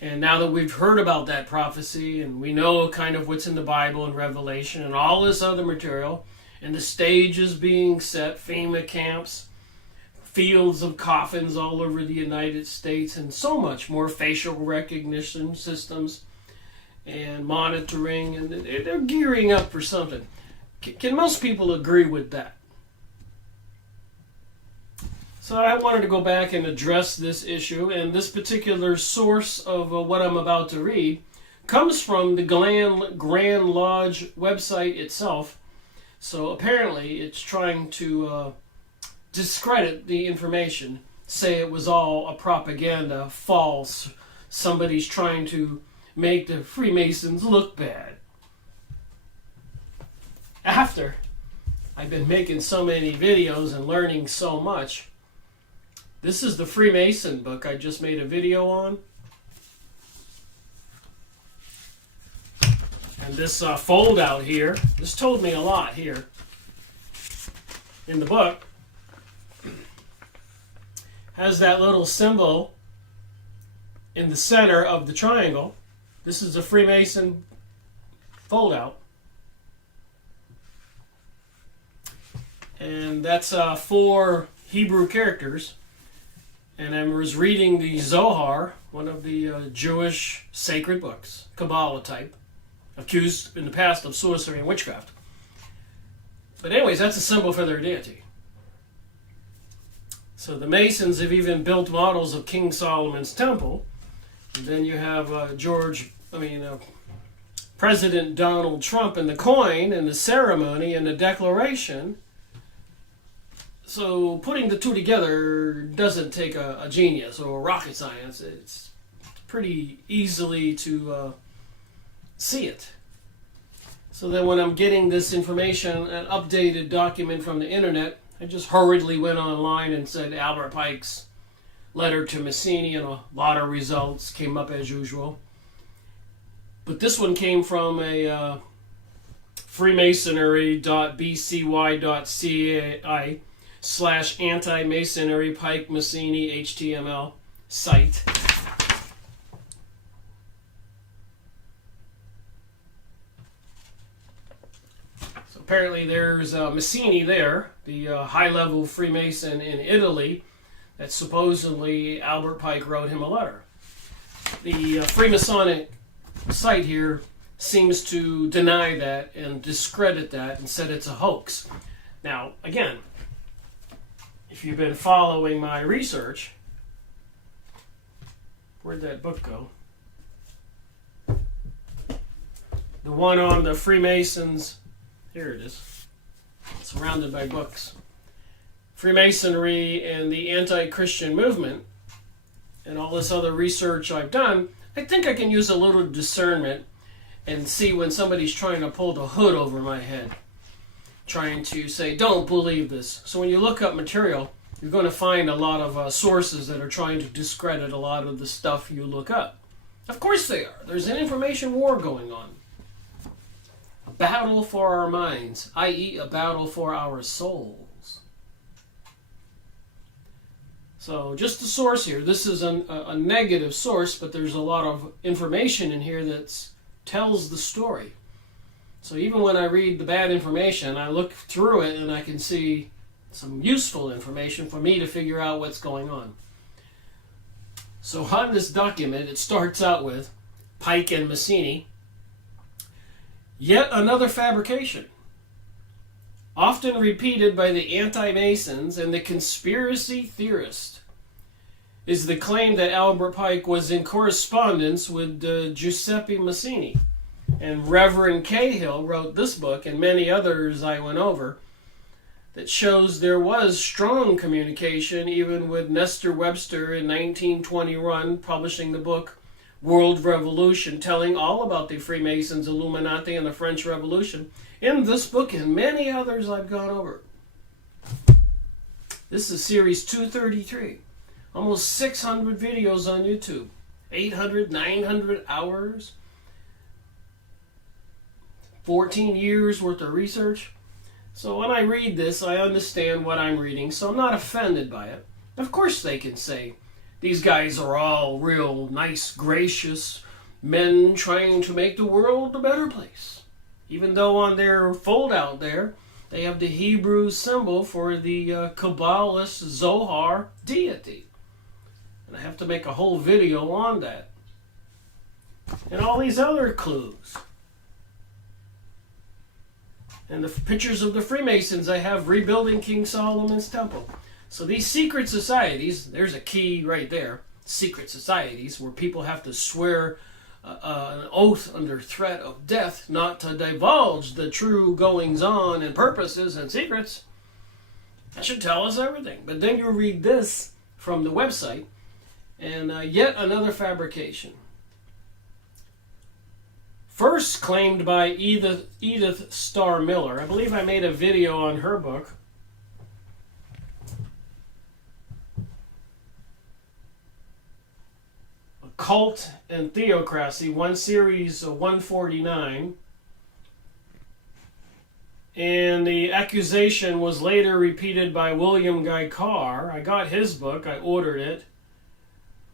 And now that we've heard about that prophecy and we know kind of what's in the Bible and Revelation and all this other material, and the stages being set, FEMA camps, fields of coffins all over the United States, and so much more, facial recognition systems and monitoring, and they're gearing up for something. Can most people agree with that? So I wanted to go back and address this issue, and this particular source of what I'm about to read comes from the Grand Lodge website itself. So apparently it's trying to discredit the information, say it was all a propaganda, false. Somebody's trying to make the Freemasons look bad. After I've been making so many videos and learning so much, this is the Freemason book I just made a video on. And this fold out here, this told me a lot here in the book. Has that little symbol in the center of the triangle. This is a Freemason fold out. And that's 4 Hebrew characters. And I was reading the Zohar, one of the Jewish sacred books, Kabbalah type, accused in the past of sorcery and witchcraft. But anyways, that's a symbol for their deity. So the Masons have even built models of King Solomon's temple. And then you have President Donald Trump and the coin and the ceremony and the declaration. So putting the two together doesn't take a genius or rocket science. It's pretty easily to see it. So then when I'm getting this information, an updated document from the internet, I just hurriedly went online and said Albert Pike's letter to Mazzini, and a lot of results came up as usual. But this one came from a freemasonry.bcy.cai/anti-masonry Pike Mazzini HTML site. So apparently there's Mazzini there, the high-level Freemason in Italy, that supposedly Albert Pike wrote him a letter. The Freemasonic site here seems to deny that and discredit that and said it's a hoax. Now, again, if you've been following my research, where'd that book go? The one on the Freemasons, here it is, surrounded by books. Freemasonry and the anti-Christian movement and all this other research I've done, I think I can use a little discernment and see when somebody's trying to pull the hood over my head, trying to say, don't believe this. So when you look up material, you're going to find a lot of sources that are trying to discredit a lot of the stuff you look up. Of course they are. There's an information war going on. A battle for our minds, i.e. a battle for our souls. So just the source here. This is a negative source, but there's a lot of information in here that tells the story. So even when I read the bad information, I look through it and I can see some useful information for me to figure out what's going on. So on this document, it starts out with Pike and Massini. Yet another fabrication, often repeated by the anti-Masons and the conspiracy theorists, is the claim that Albert Pike was in correspondence with Giuseppe Massini. And Reverend Cahill wrote this book, and many others I went over, that shows there was strong communication even with Nestor Webster in 1921, publishing the book World Revolution, telling all about the Freemasons, Illuminati, and the French Revolution. In this book and many others I've gone over. This is series 233. Almost 600 videos on YouTube. 800, 900 hours. 14 years worth of research. So when I read this, I understand what I'm reading, so I'm not offended by it. Of course they can say, these guys are all real nice, gracious men trying to make the world a better place. Even though on their fold-out there, they have the Hebrew symbol for the Kabbalist Zohar deity. And I have to make a whole video on that. And all these other clues. And the pictures of the Freemasons I have rebuilding King Solomon's temple. So these secret societies, there's a key right there, secret societies, where people have to swear an oath under threat of death not to divulge the true goings-on and purposes and secrets. That should tell us everything. But then you read this from the website, and yet another fabrication. First claimed by Edith Starr Miller. I believe I made a video on her book. Cult and Theocracy, one series 149. And the accusation was later repeated by William Guy Carr. I got his book, I ordered it,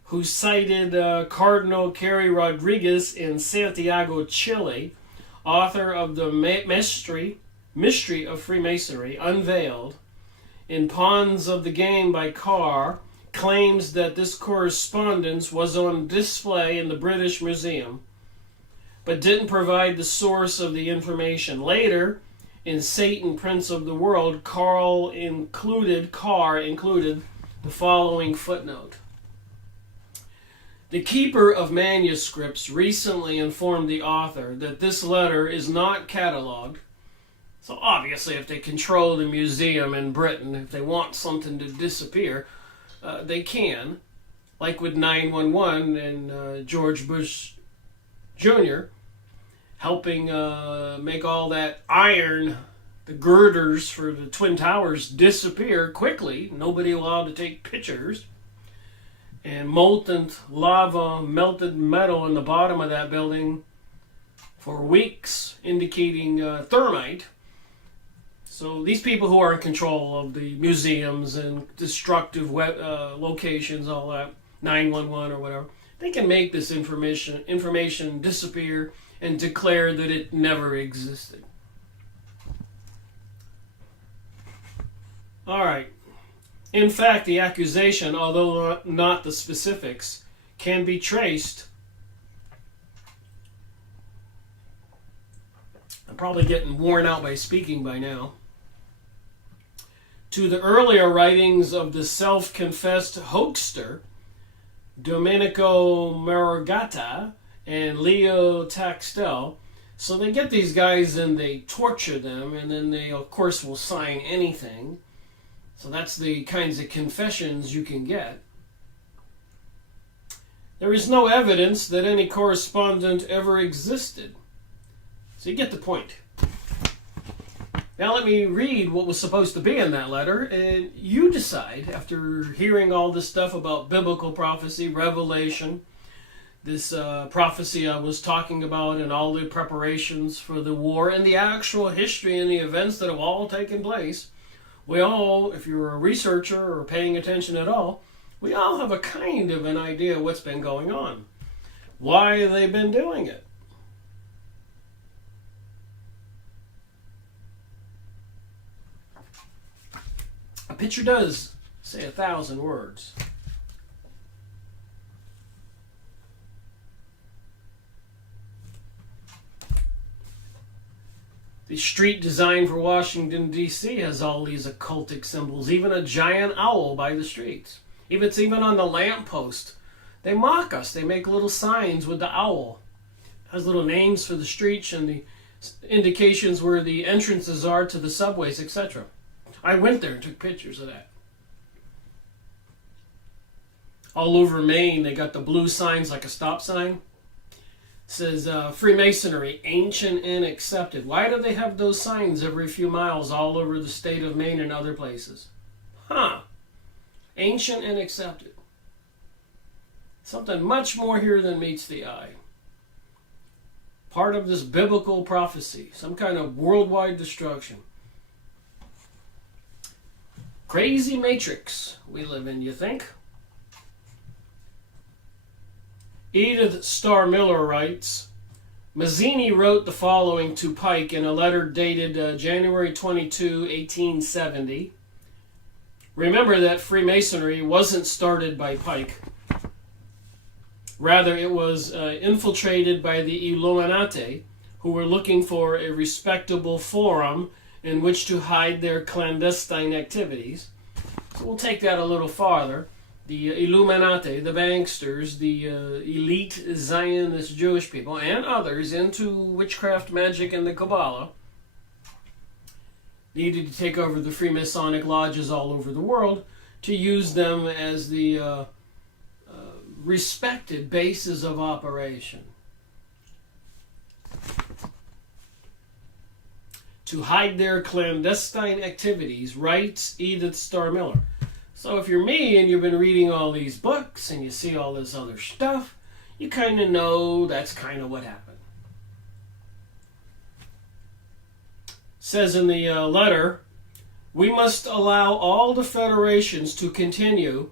who cited Cardinal Carey Rodriguez in Santiago, Chile, author of the Mystery of Freemasonry, Unveiled. In Pawns of the Game by Carr, claims that this correspondence was on display in the British Museum, but didn't provide the source of the information. Later, in Satan, Prince of the World, Carr included the following footnote. The keeper of manuscripts recently informed the author that this letter is not catalogued. So obviously if they control the museum in Britain, if they want something to disappear, they can. Like with 911 and George Bush Jr. helping make all that iron, the girders for the Twin Towers, disappear quickly. Nobody allowed to take pictures. And molten lava, melted metal in the bottom of that building for weeks, indicating thermite. So these people who are in control of the museums and destructive locations, all that, 911 or whatever, they can make this information disappear and declare that it never existed. All right. In fact, the accusation, although not the specifics, can be traced. I'm probably getting worn out by speaking by now. To the earlier writings of the self-confessed hoaxer, Domenico Margata and Leo Taxtel. So they get these guys and they torture them, and then they, of course, will sign anything. So that's the kinds of confessions you can get. There is no evidence that any correspondent ever existed. So you get the point. Now let me read what was supposed to be in that letter, and you decide, after hearing all this stuff about biblical prophecy, revelation, this prophecy I was talking about, and all the preparations for the war, and the actual history and the events that have all taken place. We all, if you're a researcher or paying attention at all, we all have a kind of an idea of what's been going on. Why they've been doing it. A picture does say 1,000 words. The street design for Washington, D.C. has all these occultic symbols, even a giant owl by the streets. It's even on the lamppost. They mock us. They make little signs with the owl. It has little names for the streets and the indications where the entrances are to the subways, etc. I went there and took pictures of that. All over Maine, they got the blue signs like a stop sign. It says Freemasonry, ancient and accepted. Why do they have those signs every few miles all over the state of Maine and other places? Ancient and accepted. Something much more here than meets the eye. Part of this biblical prophecy, some kind of worldwide destruction. Crazy matrix we live in, you think? Edith Starr Miller writes, Mazzini wrote the following to Pike in a letter dated January 22, 1870. Remember that Freemasonry wasn't started by Pike. Rather, it was infiltrated by the Illuminati, who were looking for a respectable forum in which to hide their clandestine activities. So we'll take that a little farther. The Illuminati, the banksters, the elite Zionist Jewish people, and others into witchcraft, magic, and the Kabbalah, needed to take over the Freemasonic lodges all over the world to use them as the respected bases of operation. To hide their clandestine activities, writes Edith Starr Miller. So if you're me and you've been reading all these books and you see all this other stuff, you kind of know that's kind of what happened. Says in the letter, we must allow all the federations to continue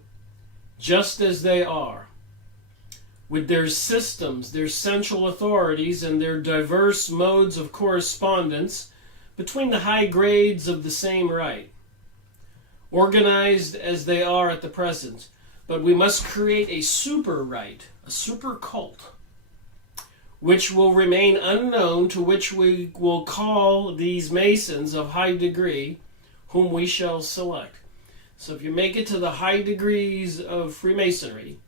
just as they are, with their systems, their central authorities, and their diverse modes of correspondence between the high grades of the same rite, organized as they are at the present. But we must create a super rite, a super cult, which will remain unknown, to which we will call these Masons of high degree, whom we shall select. So if you make it to the high degrees of Freemasonry,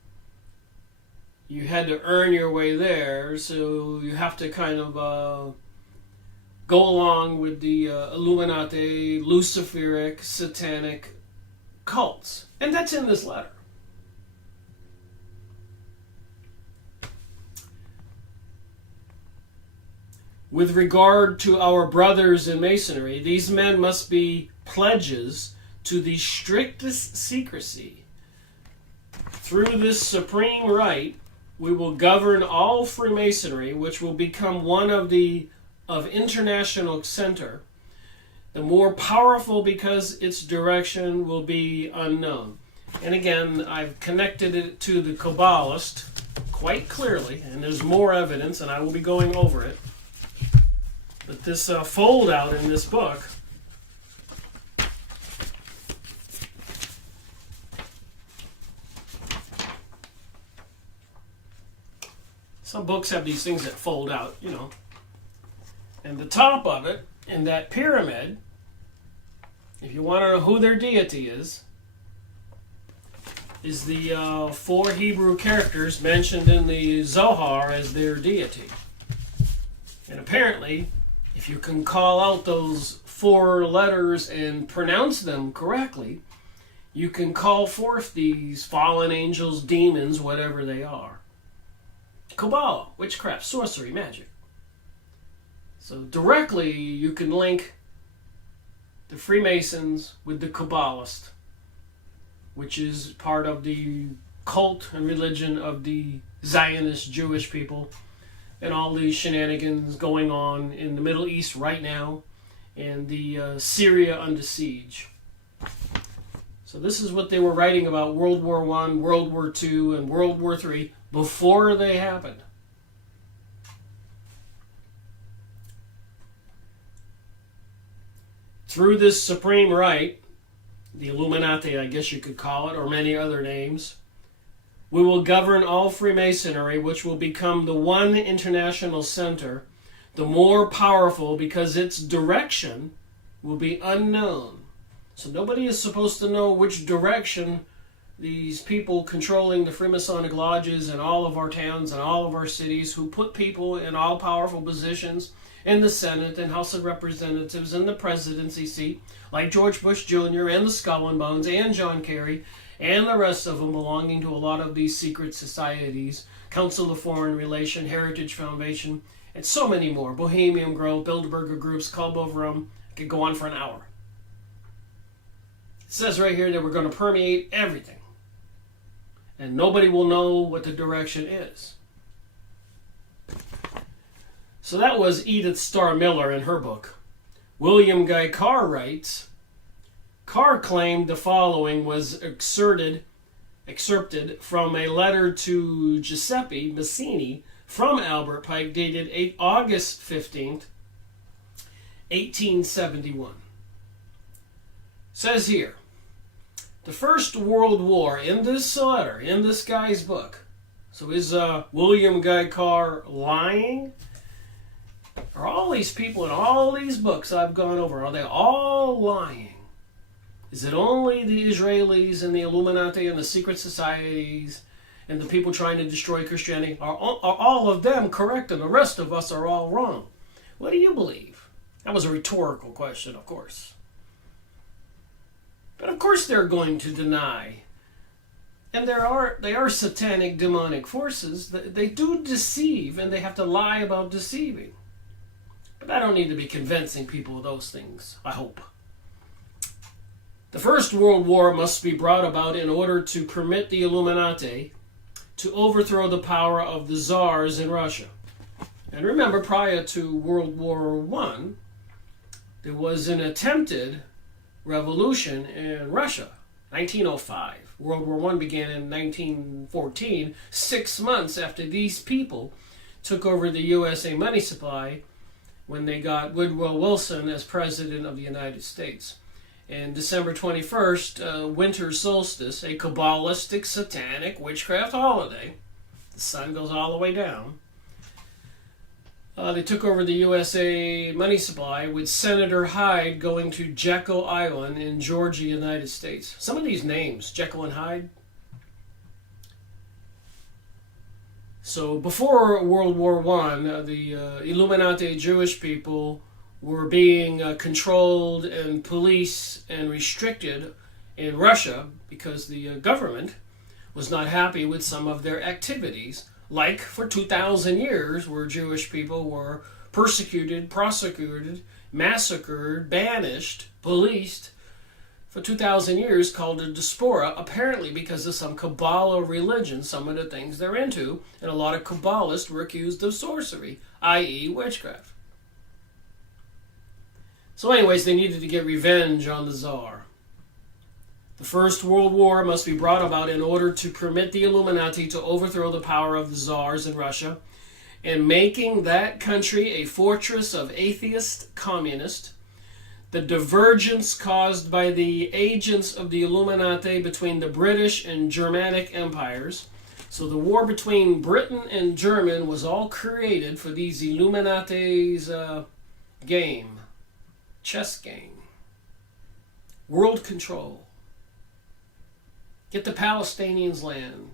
you had to earn your way there, so you have to kind of go along with the Illuminati, Luciferic, satanic cults. And that's in this letter. With regard to our brothers in Masonry, these men must be pledges to the strictest secrecy. Through this supreme rite, we will govern all Freemasonry, which will become one of international center, the more powerful because its direction will be unknown. And again, I've connected it to the Kabbalist quite clearly, and there's more evidence, and I will be going over it. But this fold out in this book some books have these things that fold out, you know. And the top of it, in that pyramid, if you want to know who their deity is the 4 Hebrew characters mentioned in the Zohar as their deity. And apparently, if you can call out those 4 letters and pronounce them correctly, you can call forth these fallen angels, demons, whatever they are. Kabbalah, witchcraft, sorcery, magic. So directly you can link the Freemasons with the Kabbalist, which is part of the cult and religion of the Zionist Jewish people, and all these shenanigans going on in the Middle East right now, and the Syria under siege. So this is what they were writing about World War I, World War II, and World War III before they happened. Through this supreme right, the Illuminati, I guess you could call it, or many other names, we will govern all Freemasonry, which will become the one international center, the more powerful because its direction will be unknown. So nobody is supposed to know which direction these people controlling the Freemasonic lodges in all of our towns and all of our cities, who put people in all powerful positions in the Senate and House of Representatives and the presidency seat, like George Bush Jr. and the Skull and Bones and John Kerry and the rest of them belonging to a lot of these secret societies, Council of Foreign Relations, Heritage Foundation, and so many more, Bohemian Grove, Bilderberger Groups, Club of Rome. I could go on for an hour. It says right here that we're going to permeate everything, and nobody will know what the direction is. So that was Edith Starr Miller in her book. William Guy Carr writes, Carr claimed the following was excerpted from a letter to Giuseppe Mazzini from Albert Pike dated August 15th, 1871. Says here, the First World War, in this letter, in this guy's book. So is William Guy Carr lying? Are all these people in all these books I've gone over, are they all lying? Is it only the Israelis and the Illuminati and the secret societies and the people trying to destroy Christianity? Are all of them correct and the rest of us are all wrong? What do you believe? That was a rhetorical question, of course. But of course they're going to deny. And they are satanic, demonic forces. They do deceive, and they have to lie about deceiving. But I don't need to be convincing people of those things, I hope. The First World War must be brought about in order to permit the Illuminati to overthrow the power of the czars in Russia. And remember, prior to World War I, there was an attempted revolution in Russia, 1905. World War I began in 1914, 6 months after these people took over the USA money supply when they got Woodrow Wilson as President of the United States. And December 21st, winter solstice, a Kabbalistic, satanic, witchcraft holiday. The sun goes all the way down. They took over the USA money supply with Senator Hyde going to Jekyll Island in Georgia, United States. Some of these names, Jekyll and Hyde. So before World War I, the Illuminati Jewish people were being controlled and policed and restricted in Russia because the government was not happy with some of their activities, like for 2,000 years where Jewish people were persecuted, prosecuted, massacred, banished, policed for 2,000 years, called a diaspora, apparently because of some Kabbalah religion, some of the things they're into, and a lot of Kabbalists were accused of sorcery, i.e. witchcraft. So anyways, they needed to get revenge on the Tsar. The First World War must be brought about in order to permit the Illuminati to overthrow the power of the Tsars in Russia, and making that country a fortress of atheist communists. The divergence caused by the agents of the Illuminati between the British and Germanic empires. So the war between Britain and German was all created for these Illuminati's game, chess game, world control. Get the Palestinians' land,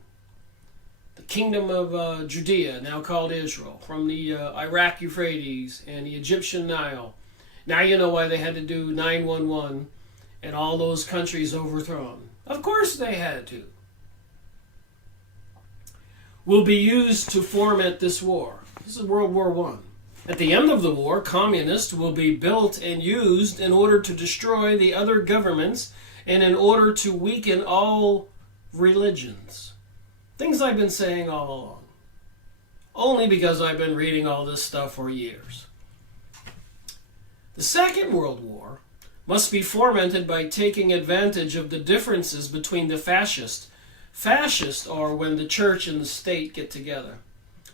the kingdom of Judea, now called Israel, from the Iraq Euphrates and the Egyptian Nile. Now you know why they had to do 911 and all those countries overthrown. Of course they had to. Will be used to foment this war. This is World War I. At the end of the war, communists will be built and used in order to destroy the other governments and in order to weaken all religions. Things I've been saying all along. Only because I've been reading all this stuff for years. The Second World War must be fomented by taking advantage of the differences between the fascists. Fascists are when the church and the state get together.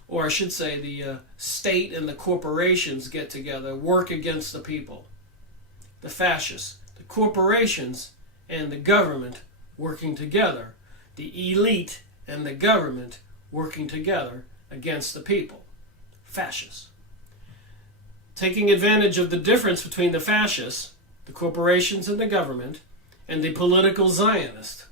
Or I should say the state and the corporations get together, work against the people. The fascists, the corporations, and the government working together. The elite and the government working together against the people. Fascists. Taking advantage of the difference between the fascists, the corporations and the government, and the political Zionists.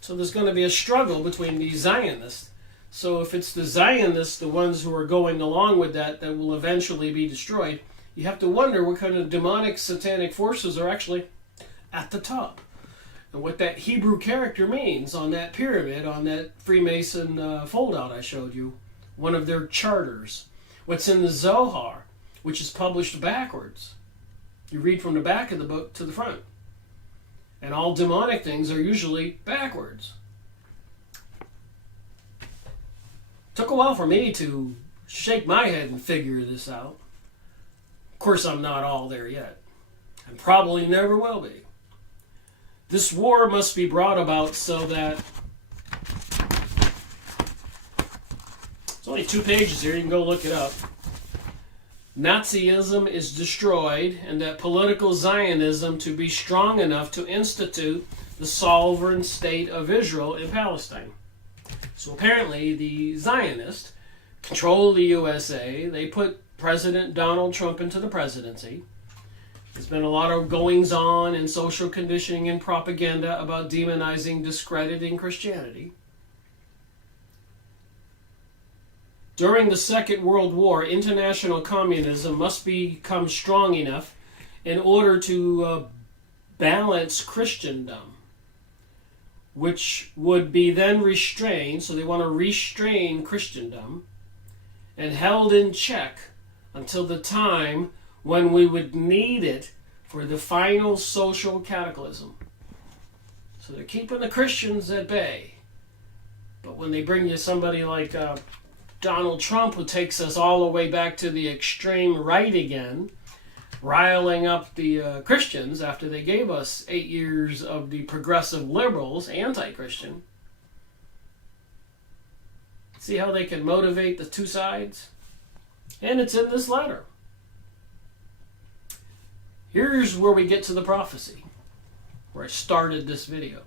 So there's going to be a struggle between the Zionists. So if it's the Zionists, the ones who are going along with that will eventually be destroyed, you have to wonder what kind of demonic satanic forces are actually at the top. And what that Hebrew character means on that pyramid, on that Freemason foldout I showed you, one of their charters. What's in the Zohar, which is published backwards. You read from the back of the book to the front. And all demonic things are usually backwards. Took a while for me to shake my head and figure this out. Of course, I'm not all there yet. And probably never will be. This war must be brought about so that... It's only 2 pages here, you can go look it up. Nazism is destroyed, and that political Zionism to be strong enough to institute the sovereign state of Israel in Palestine. So apparently the Zionists control the USA. They put President Donald Trump into the presidency. There's been a lot of goings-on and social conditioning and propaganda about demonizing, discrediting Christianity. During the Second World War, international communism must become strong enough in order to balance Christendom, which would be then restrained, so they want to restrain Christendom, and held in check until the time when we would need it for the final social cataclysm. So they're keeping the Christians at bay. But when they bring you somebody like Donald Trump, who takes us all the way back to the extreme right again, riling up the Christians after they gave us 8 years of the progressive liberals, anti-Christian. See how they can motivate the two sides? And it's in this letter. Here's where we get to the prophecy, where I started this video.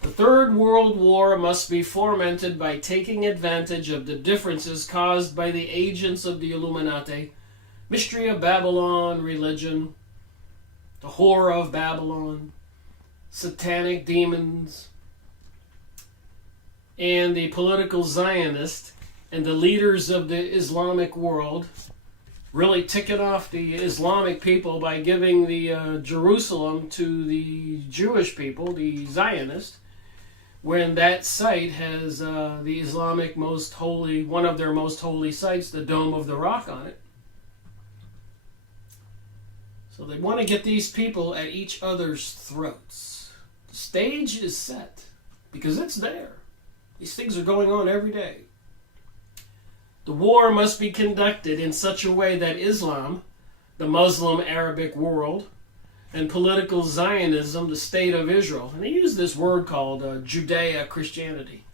The Third World War must be fomented by taking advantage of the differences caused by the agents of the Illuminati, Mystery of Babylon religion, the horror of Babylon, satanic demons, and the political Zionists and the leaders of the Islamic world, really ticking off the Islamic people by giving the Jerusalem to the Jewish people, the Zionists, when that site has the Islamic most holy, one of their most holy sites, the Dome of the Rock on it. So they want to get these people at each other's throats. The stage is set because it's there. These things are going on every day. The war must be conducted in such a way that Islam, the Muslim Arabic world, and political Zionism, the state of Israel, and they use this word called Judeo-Christianity.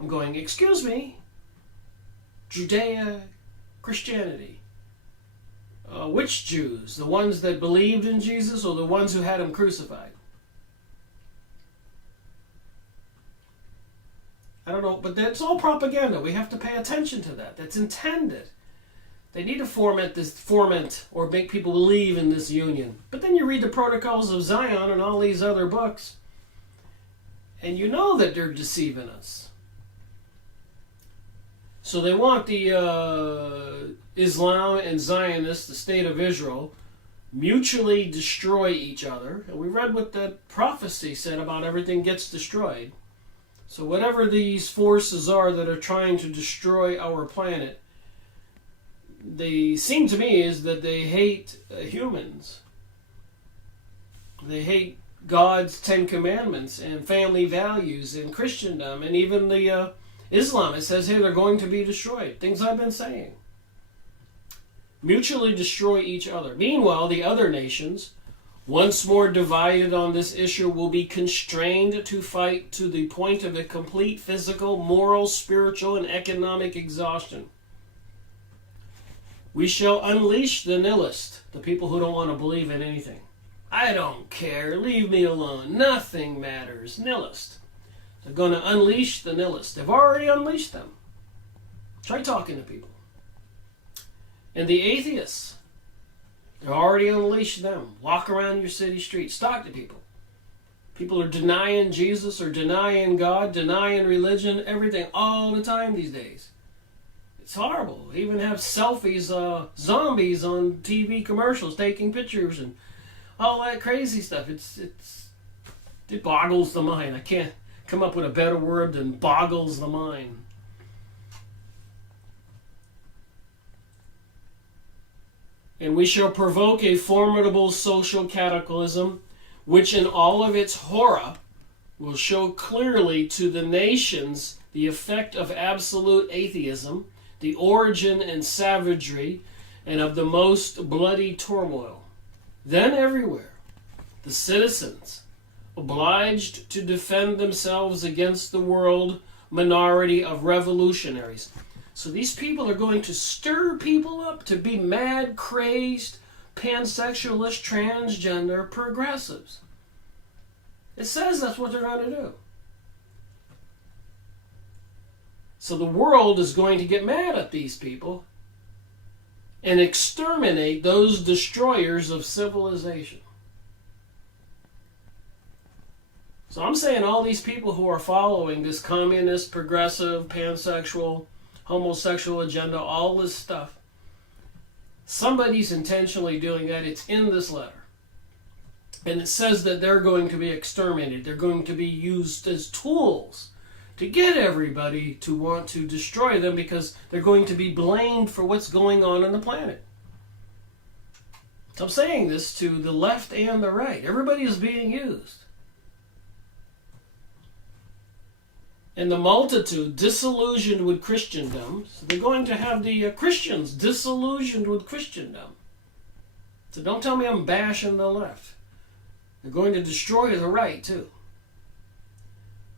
I'm going, excuse me? Judeo-Christianity. Which Jews? The ones that believed in Jesus or the ones who had him crucified? I don't know, but that's all propaganda. We have to pay attention to that. That's intended. They need to foment or make people believe in this union. But then you read the Protocols of Zion and all these other books, and you know that they're deceiving us. So they want the Islam and Zionists, the state of Israel, mutually destroy each other. And we read what the prophecy said about everything gets destroyed. So whatever these forces are that are trying to destroy our planet, they seem to me is that they hate humans. They hate God's 10 Commandments and family values and Christendom, and even the Islam. It says here they're going to be destroyed. Things I've been saying. Mutually destroy each other. Meanwhile, the other nations, once more divided on this issue, will be constrained to fight to the point of a complete physical, moral, spiritual, and economic exhaustion. We shall unleash the nihilist, the people who don't want to believe in anything. I don't care, leave me alone, nothing matters, nihilist. They're going to unleash the nihilist. They've already unleashed them. Try talking to people. And the atheists, they've already unleashed them. Walk around your city streets, talk to people. People are denying Jesus or denying God, denying religion, everything, all the time these days. It's horrible. They even have selfies, zombies on TV commercials, taking pictures and all that crazy stuff. It boggles the mind. I can't come up with a better word than boggles the mind. And we shall provoke a formidable social cataclysm, which in all of its horror will show clearly to the nations the effect of absolute atheism, the origin and savagery, and of the most bloody turmoil. Then everywhere, the citizens, obliged to defend themselves against the world minority of revolutionaries. So these people are going to stir people up to be mad, crazed, pansexualist, transgender progressives. It says that's what they're going to do. So the world is going to get mad at these people and exterminate those destroyers of civilization. So I'm saying all these people who are following this communist, progressive, pansexual, homosexual agenda, all this stuff, somebody's intentionally doing that. It's in this letter. And it says that they're going to be exterminated. They're going to be used as tools to get everybody to want to destroy them because they're going to be blamed for what's going on the planet. So I'm saying this to the left and the right. Everybody is being used. And the multitude disillusioned with Christendom. So they're going to have the Christians disillusioned with Christendom. So don't tell me I'm bashing the left. They're going to destroy the right too.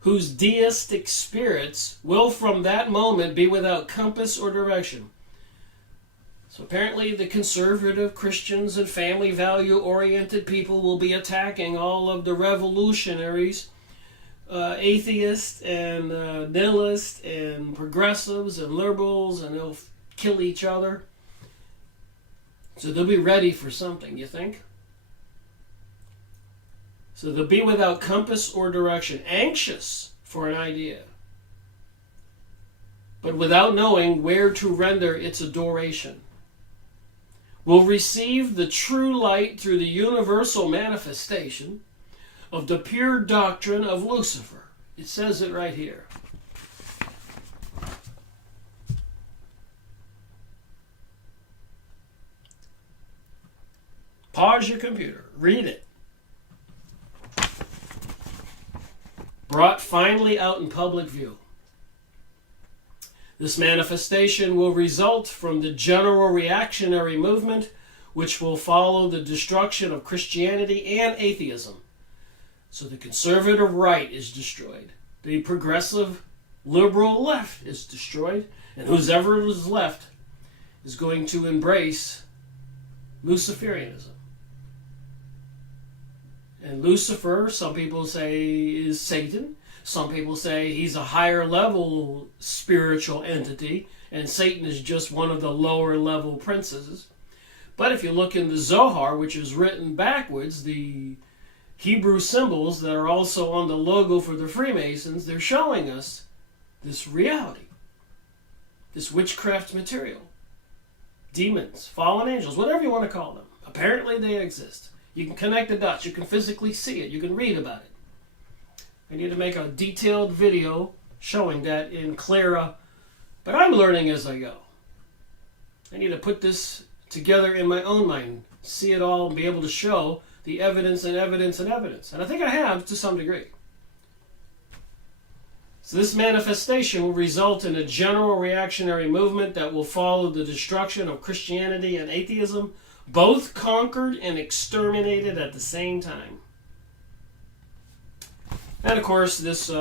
Whose deistic spirits will from that moment be without compass or direction. So apparently the conservative Christians and family value-oriented people will be attacking all of the revolutionaries, atheists and nihilists and progressives and liberals, and they'll kill each other. So they'll be ready for something, you think? So they'll be without compass or direction, anxious for an idea, but without knowing where to render its adoration. Will receive the true light through the universal manifestation of the pure doctrine of Lucifer. It says it right here. Pause your computer. Read it. Brought finally out in public view. This manifestation will result from the general reactionary movement which will follow the destruction of Christianity and atheism. So the conservative right is destroyed. The progressive liberal left is destroyed. And whoever is left is going to embrace Luciferianism. And Lucifer, some people say, is Satan. Some people say he's a higher level spiritual entity, and Satan is just one of the lower level princesses. But if you look in the Zohar, which is written backwards, the Hebrew symbols that are also on the logo for the Freemasons, they're showing us this reality, this witchcraft material. Demons, fallen angels, whatever you want to call them. Apparently they exist. You can connect the dots. You can physically see it. You can read about it. I need to make a detailed video showing that in clearer, but I'm learning as I go. I need to put this together in my own mind, see it all, and be able to show the evidence and evidence and evidence. And I think I have to some degree. So this manifestation will result in a general reactionary movement that will follow the destruction of Christianity and atheism, both conquered and exterminated at the same time. And of course, this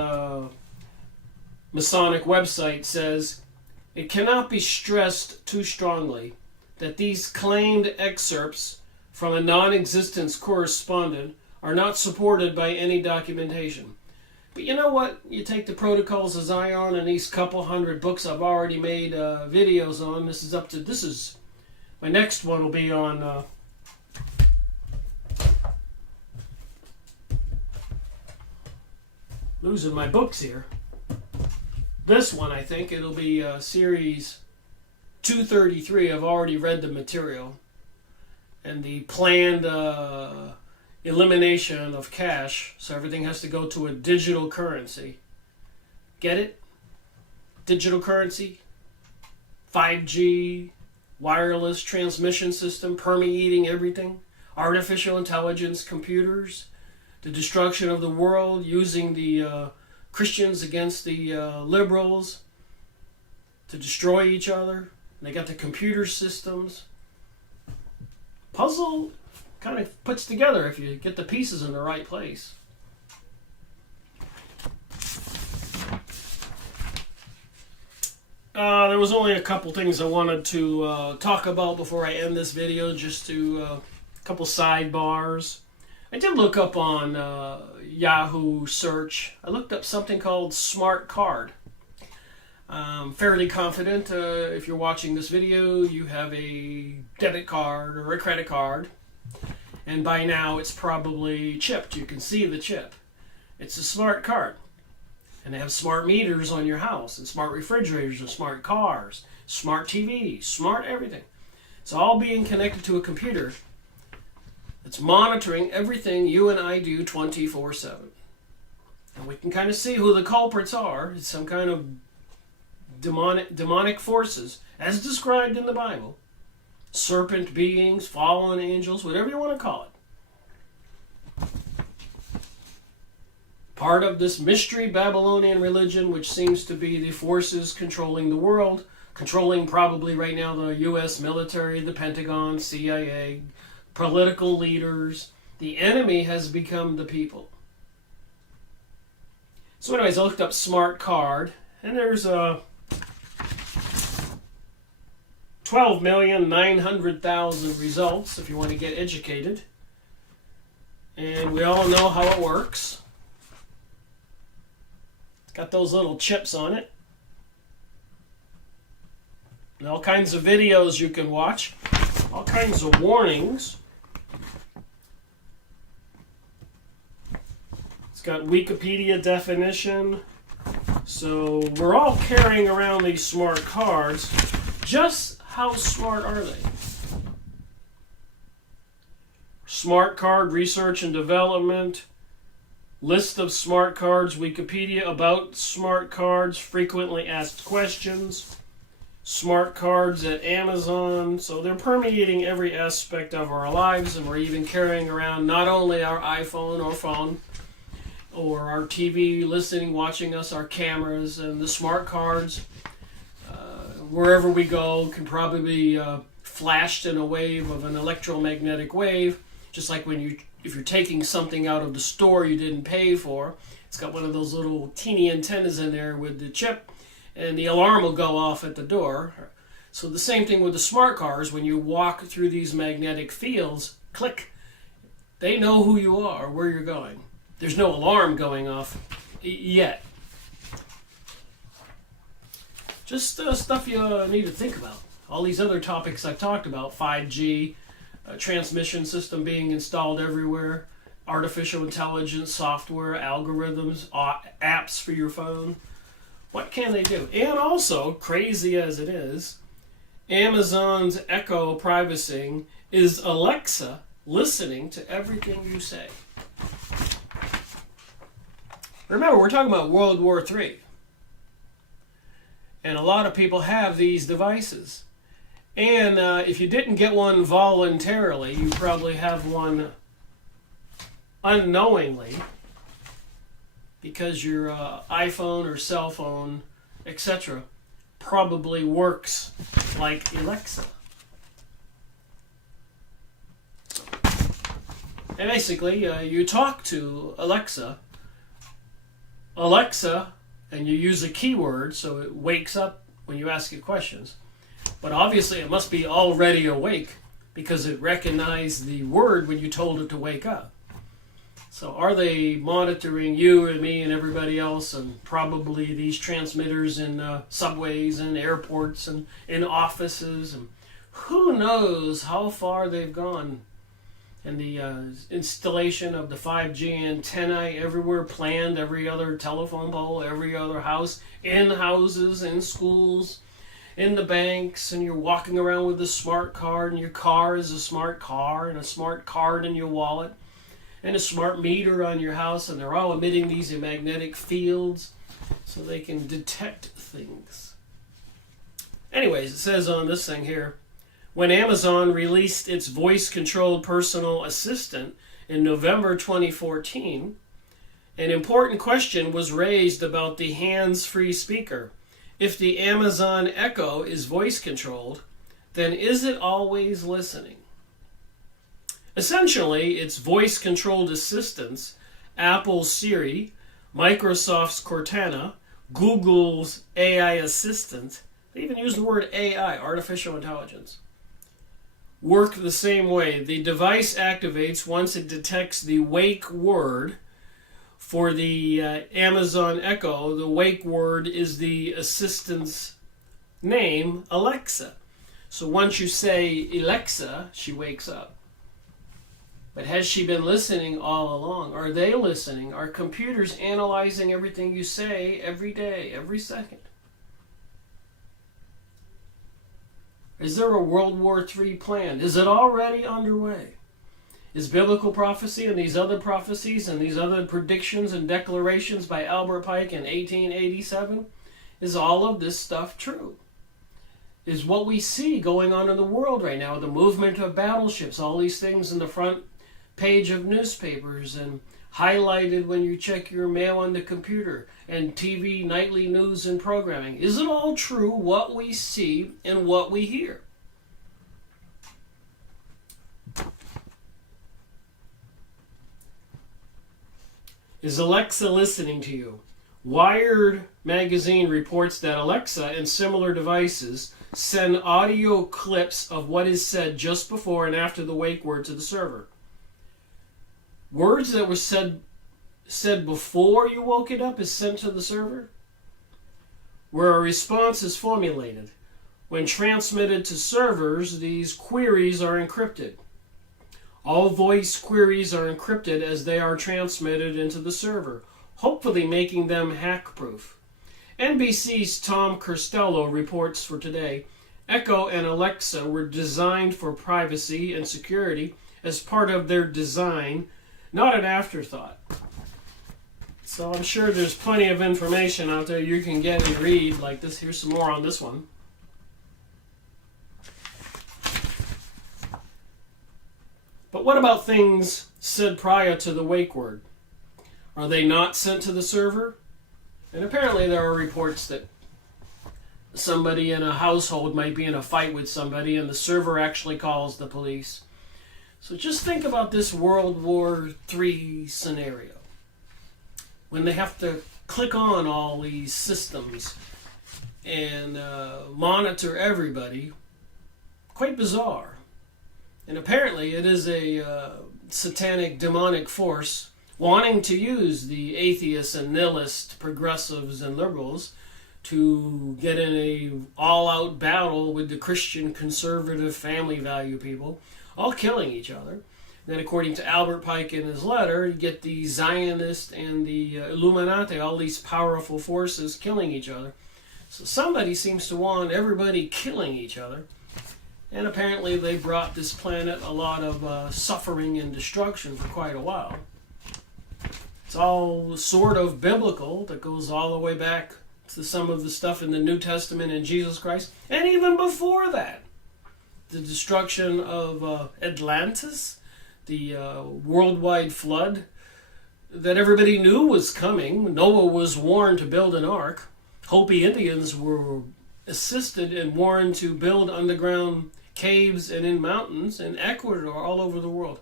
Masonic website says, it cannot be stressed too strongly that these claimed excerpts from a non-existence correspondent are not supported by any documentation. But you know what? You take the Protocols of Zion and these couple hundred books I've already made videos on. This is my next one will be on losing my books here. This one, I think it'll be series 233. I've already read the material and the planned elimination of cash, so everything has to go to a digital currency. Get it? Digital currency, 5G, wireless transmission system, permeating everything, artificial intelligence, computers, the destruction of the world, using the Christians against the liberals to destroy each other. They got the computer systems. Puzzle kind of puts together if you get the pieces in the right place. There was only a couple things I wanted to talk about before I end this video, just to a couple sidebars. I did look up on Yahoo search. I looked up something called Smart Card. I'm fairly confident if you're watching this video, you have a debit card or a credit card. And by now it's probably chipped. You can see the chip. It's a smart card. And they have smart meters on your house, and smart refrigerators, and smart cars, smart TVs, smart everything. It's all being connected to a computer that's monitoring everything you and I do 24/7. And we can kind of see who the culprits are. It's some kind of demonic forces, as described in the Bible. Serpent beings, fallen angels, whatever you want to call it. Part of this mystery Babylonian religion, which seems to be the forces controlling the world, controlling probably right now the U.S. military, the Pentagon, CIA, political leaders. The enemy has become the people. So anyways, I looked up Smart Card, and there's a 12,900,000 results if you want to get educated. And we all know how it works. It's got those little chips on it. And all kinds of videos you can watch. All kinds of warnings. It's got Wikipedia definition. So we're all carrying around these smart cards. Just how smart are they? Smart card research and development. List of smart cards. Wikipedia about smart cards. Frequently asked questions. Smart cards at Amazon. So they're permeating every aspect of our lives, and we're even carrying around not only our iPhone or phone or our TV, listening, watching us, our cameras, and the smart cards. Wherever we go can probably be flashed in a wave of an electromagnetic wave, just like if you're taking something out of the store you didn't pay for. It's got one of those little teeny antennas in there with the chip, and the alarm will go off at the door. So the same thing with the smart cars. When you walk through these magnetic fields, click, they know who you are, where you're going. There's no alarm going off yet. Just stuff you need to think about. All these other topics I've talked about, 5G, transmission system being installed everywhere, artificial intelligence, software, algorithms, apps for your phone. What can they do? And also, crazy as it is, Amazon's Echo privacy is Alexa listening to everything you say. Remember, we're talking about World War III. And a lot of people have these devices. And if you didn't get one voluntarily, you probably have one unknowingly, because your iPhone or cell phone, etc., probably works like Alexa. And basically, you talk to Alexa, and you use a keyword so it wakes up when you ask it questions. But obviously it must be already awake because it recognized the word when you told it to wake up. So are they monitoring you and me and everybody else, and probably these transmitters in subways and airports and in offices, and who knows how far they've gone. And the installation of the 5G antennae everywhere planned, every other telephone pole, every other house, in houses, in schools, in the banks, and you're walking around with a smart card, and your car is a smart car, and a smart card in your wallet, and a smart meter on your house, and they're all emitting these magnetic fields so they can detect things. Anyways, it says on this thing here, when Amazon released its voice-controlled personal assistant in November 2014, an important question was raised about the hands-free speaker. If the Amazon Echo is voice-controlled, then is it always listening? Essentially, its voice-controlled assistants, Apple's Siri, Microsoft's Cortana, Google's AI assistant, they even use the word AI, artificial intelligence, work the same way. The device activates once it detects the wake word. For the Amazon Echo, the wake word is the assistant's name, Alexa. So once you say Alexa, she wakes up. But has she been listening all along? Are they listening? Are computers analyzing everything you say every day, every second? Is there a World War III planned? Is it already underway? Is biblical prophecy and these other prophecies and these other predictions and declarations by Albert Pike in 1887, is all of this stuff true? Is what we see going on in the world right now, the movement of battleships, all these things in the front page of newspapers and highlighted when you check your mail on the computer and TV nightly news and programming, is it all true what we see and what we hear? Is Alexa listening to you? Wired magazine reports that Alexa and similar devices send audio clips of what is said just before and after the wake word to the server. Words that were said before you woke it up is sent to the server, where a response is formulated. When transmitted to servers, these queries are encrypted. All voice queries are encrypted as they are transmitted into the server, hopefully making them hack-proof. NBC's Tom Costello reports for today, Echo and Alexa were designed for privacy and security as part of their design, not an afterthought. So I'm sure there's plenty of information out there you can get and read like this. Here's some more on this one. But what about things said prior to the wake word? Are they not sent to the server? And apparently there are reports that somebody in a household might be in a fight with somebody and the server actually calls the police. So just think about this World War III scenario, when they have to click on all these systems and monitor everybody. Quite bizarre. And apparently it is a satanic, demonic force wanting to use the atheists and nihilist progressives and liberals to get in a all-out battle with the Christian, conservative, family value people, all killing each other. Then according to Albert Pike in his letter, you get the Zionists and the Illuminati, all these powerful forces killing each other. So somebody seems to want everybody killing each other. And apparently they brought this planet a lot of suffering and destruction for quite a while. It's all sort of biblical, that goes all the way back to some of the stuff in the New Testament and Jesus Christ. And even before that, the destruction of Atlantis, the worldwide flood that everybody knew was coming. Noah was warned to build an ark. Hopi Indians were assisted and warned to build underground caves and in mountains in Ecuador, all over the world.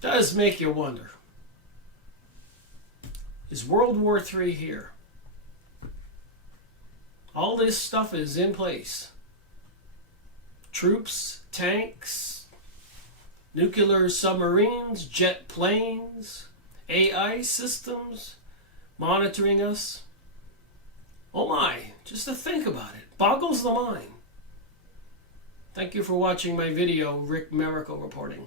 Does make you wonder, is World War III here? All this stuff is in place. Troops, tanks, nuclear submarines, jet planes, AI systems monitoring us. Oh my, just to think about it, boggles the mind. Thank you for watching my video, Rick Miracle reporting.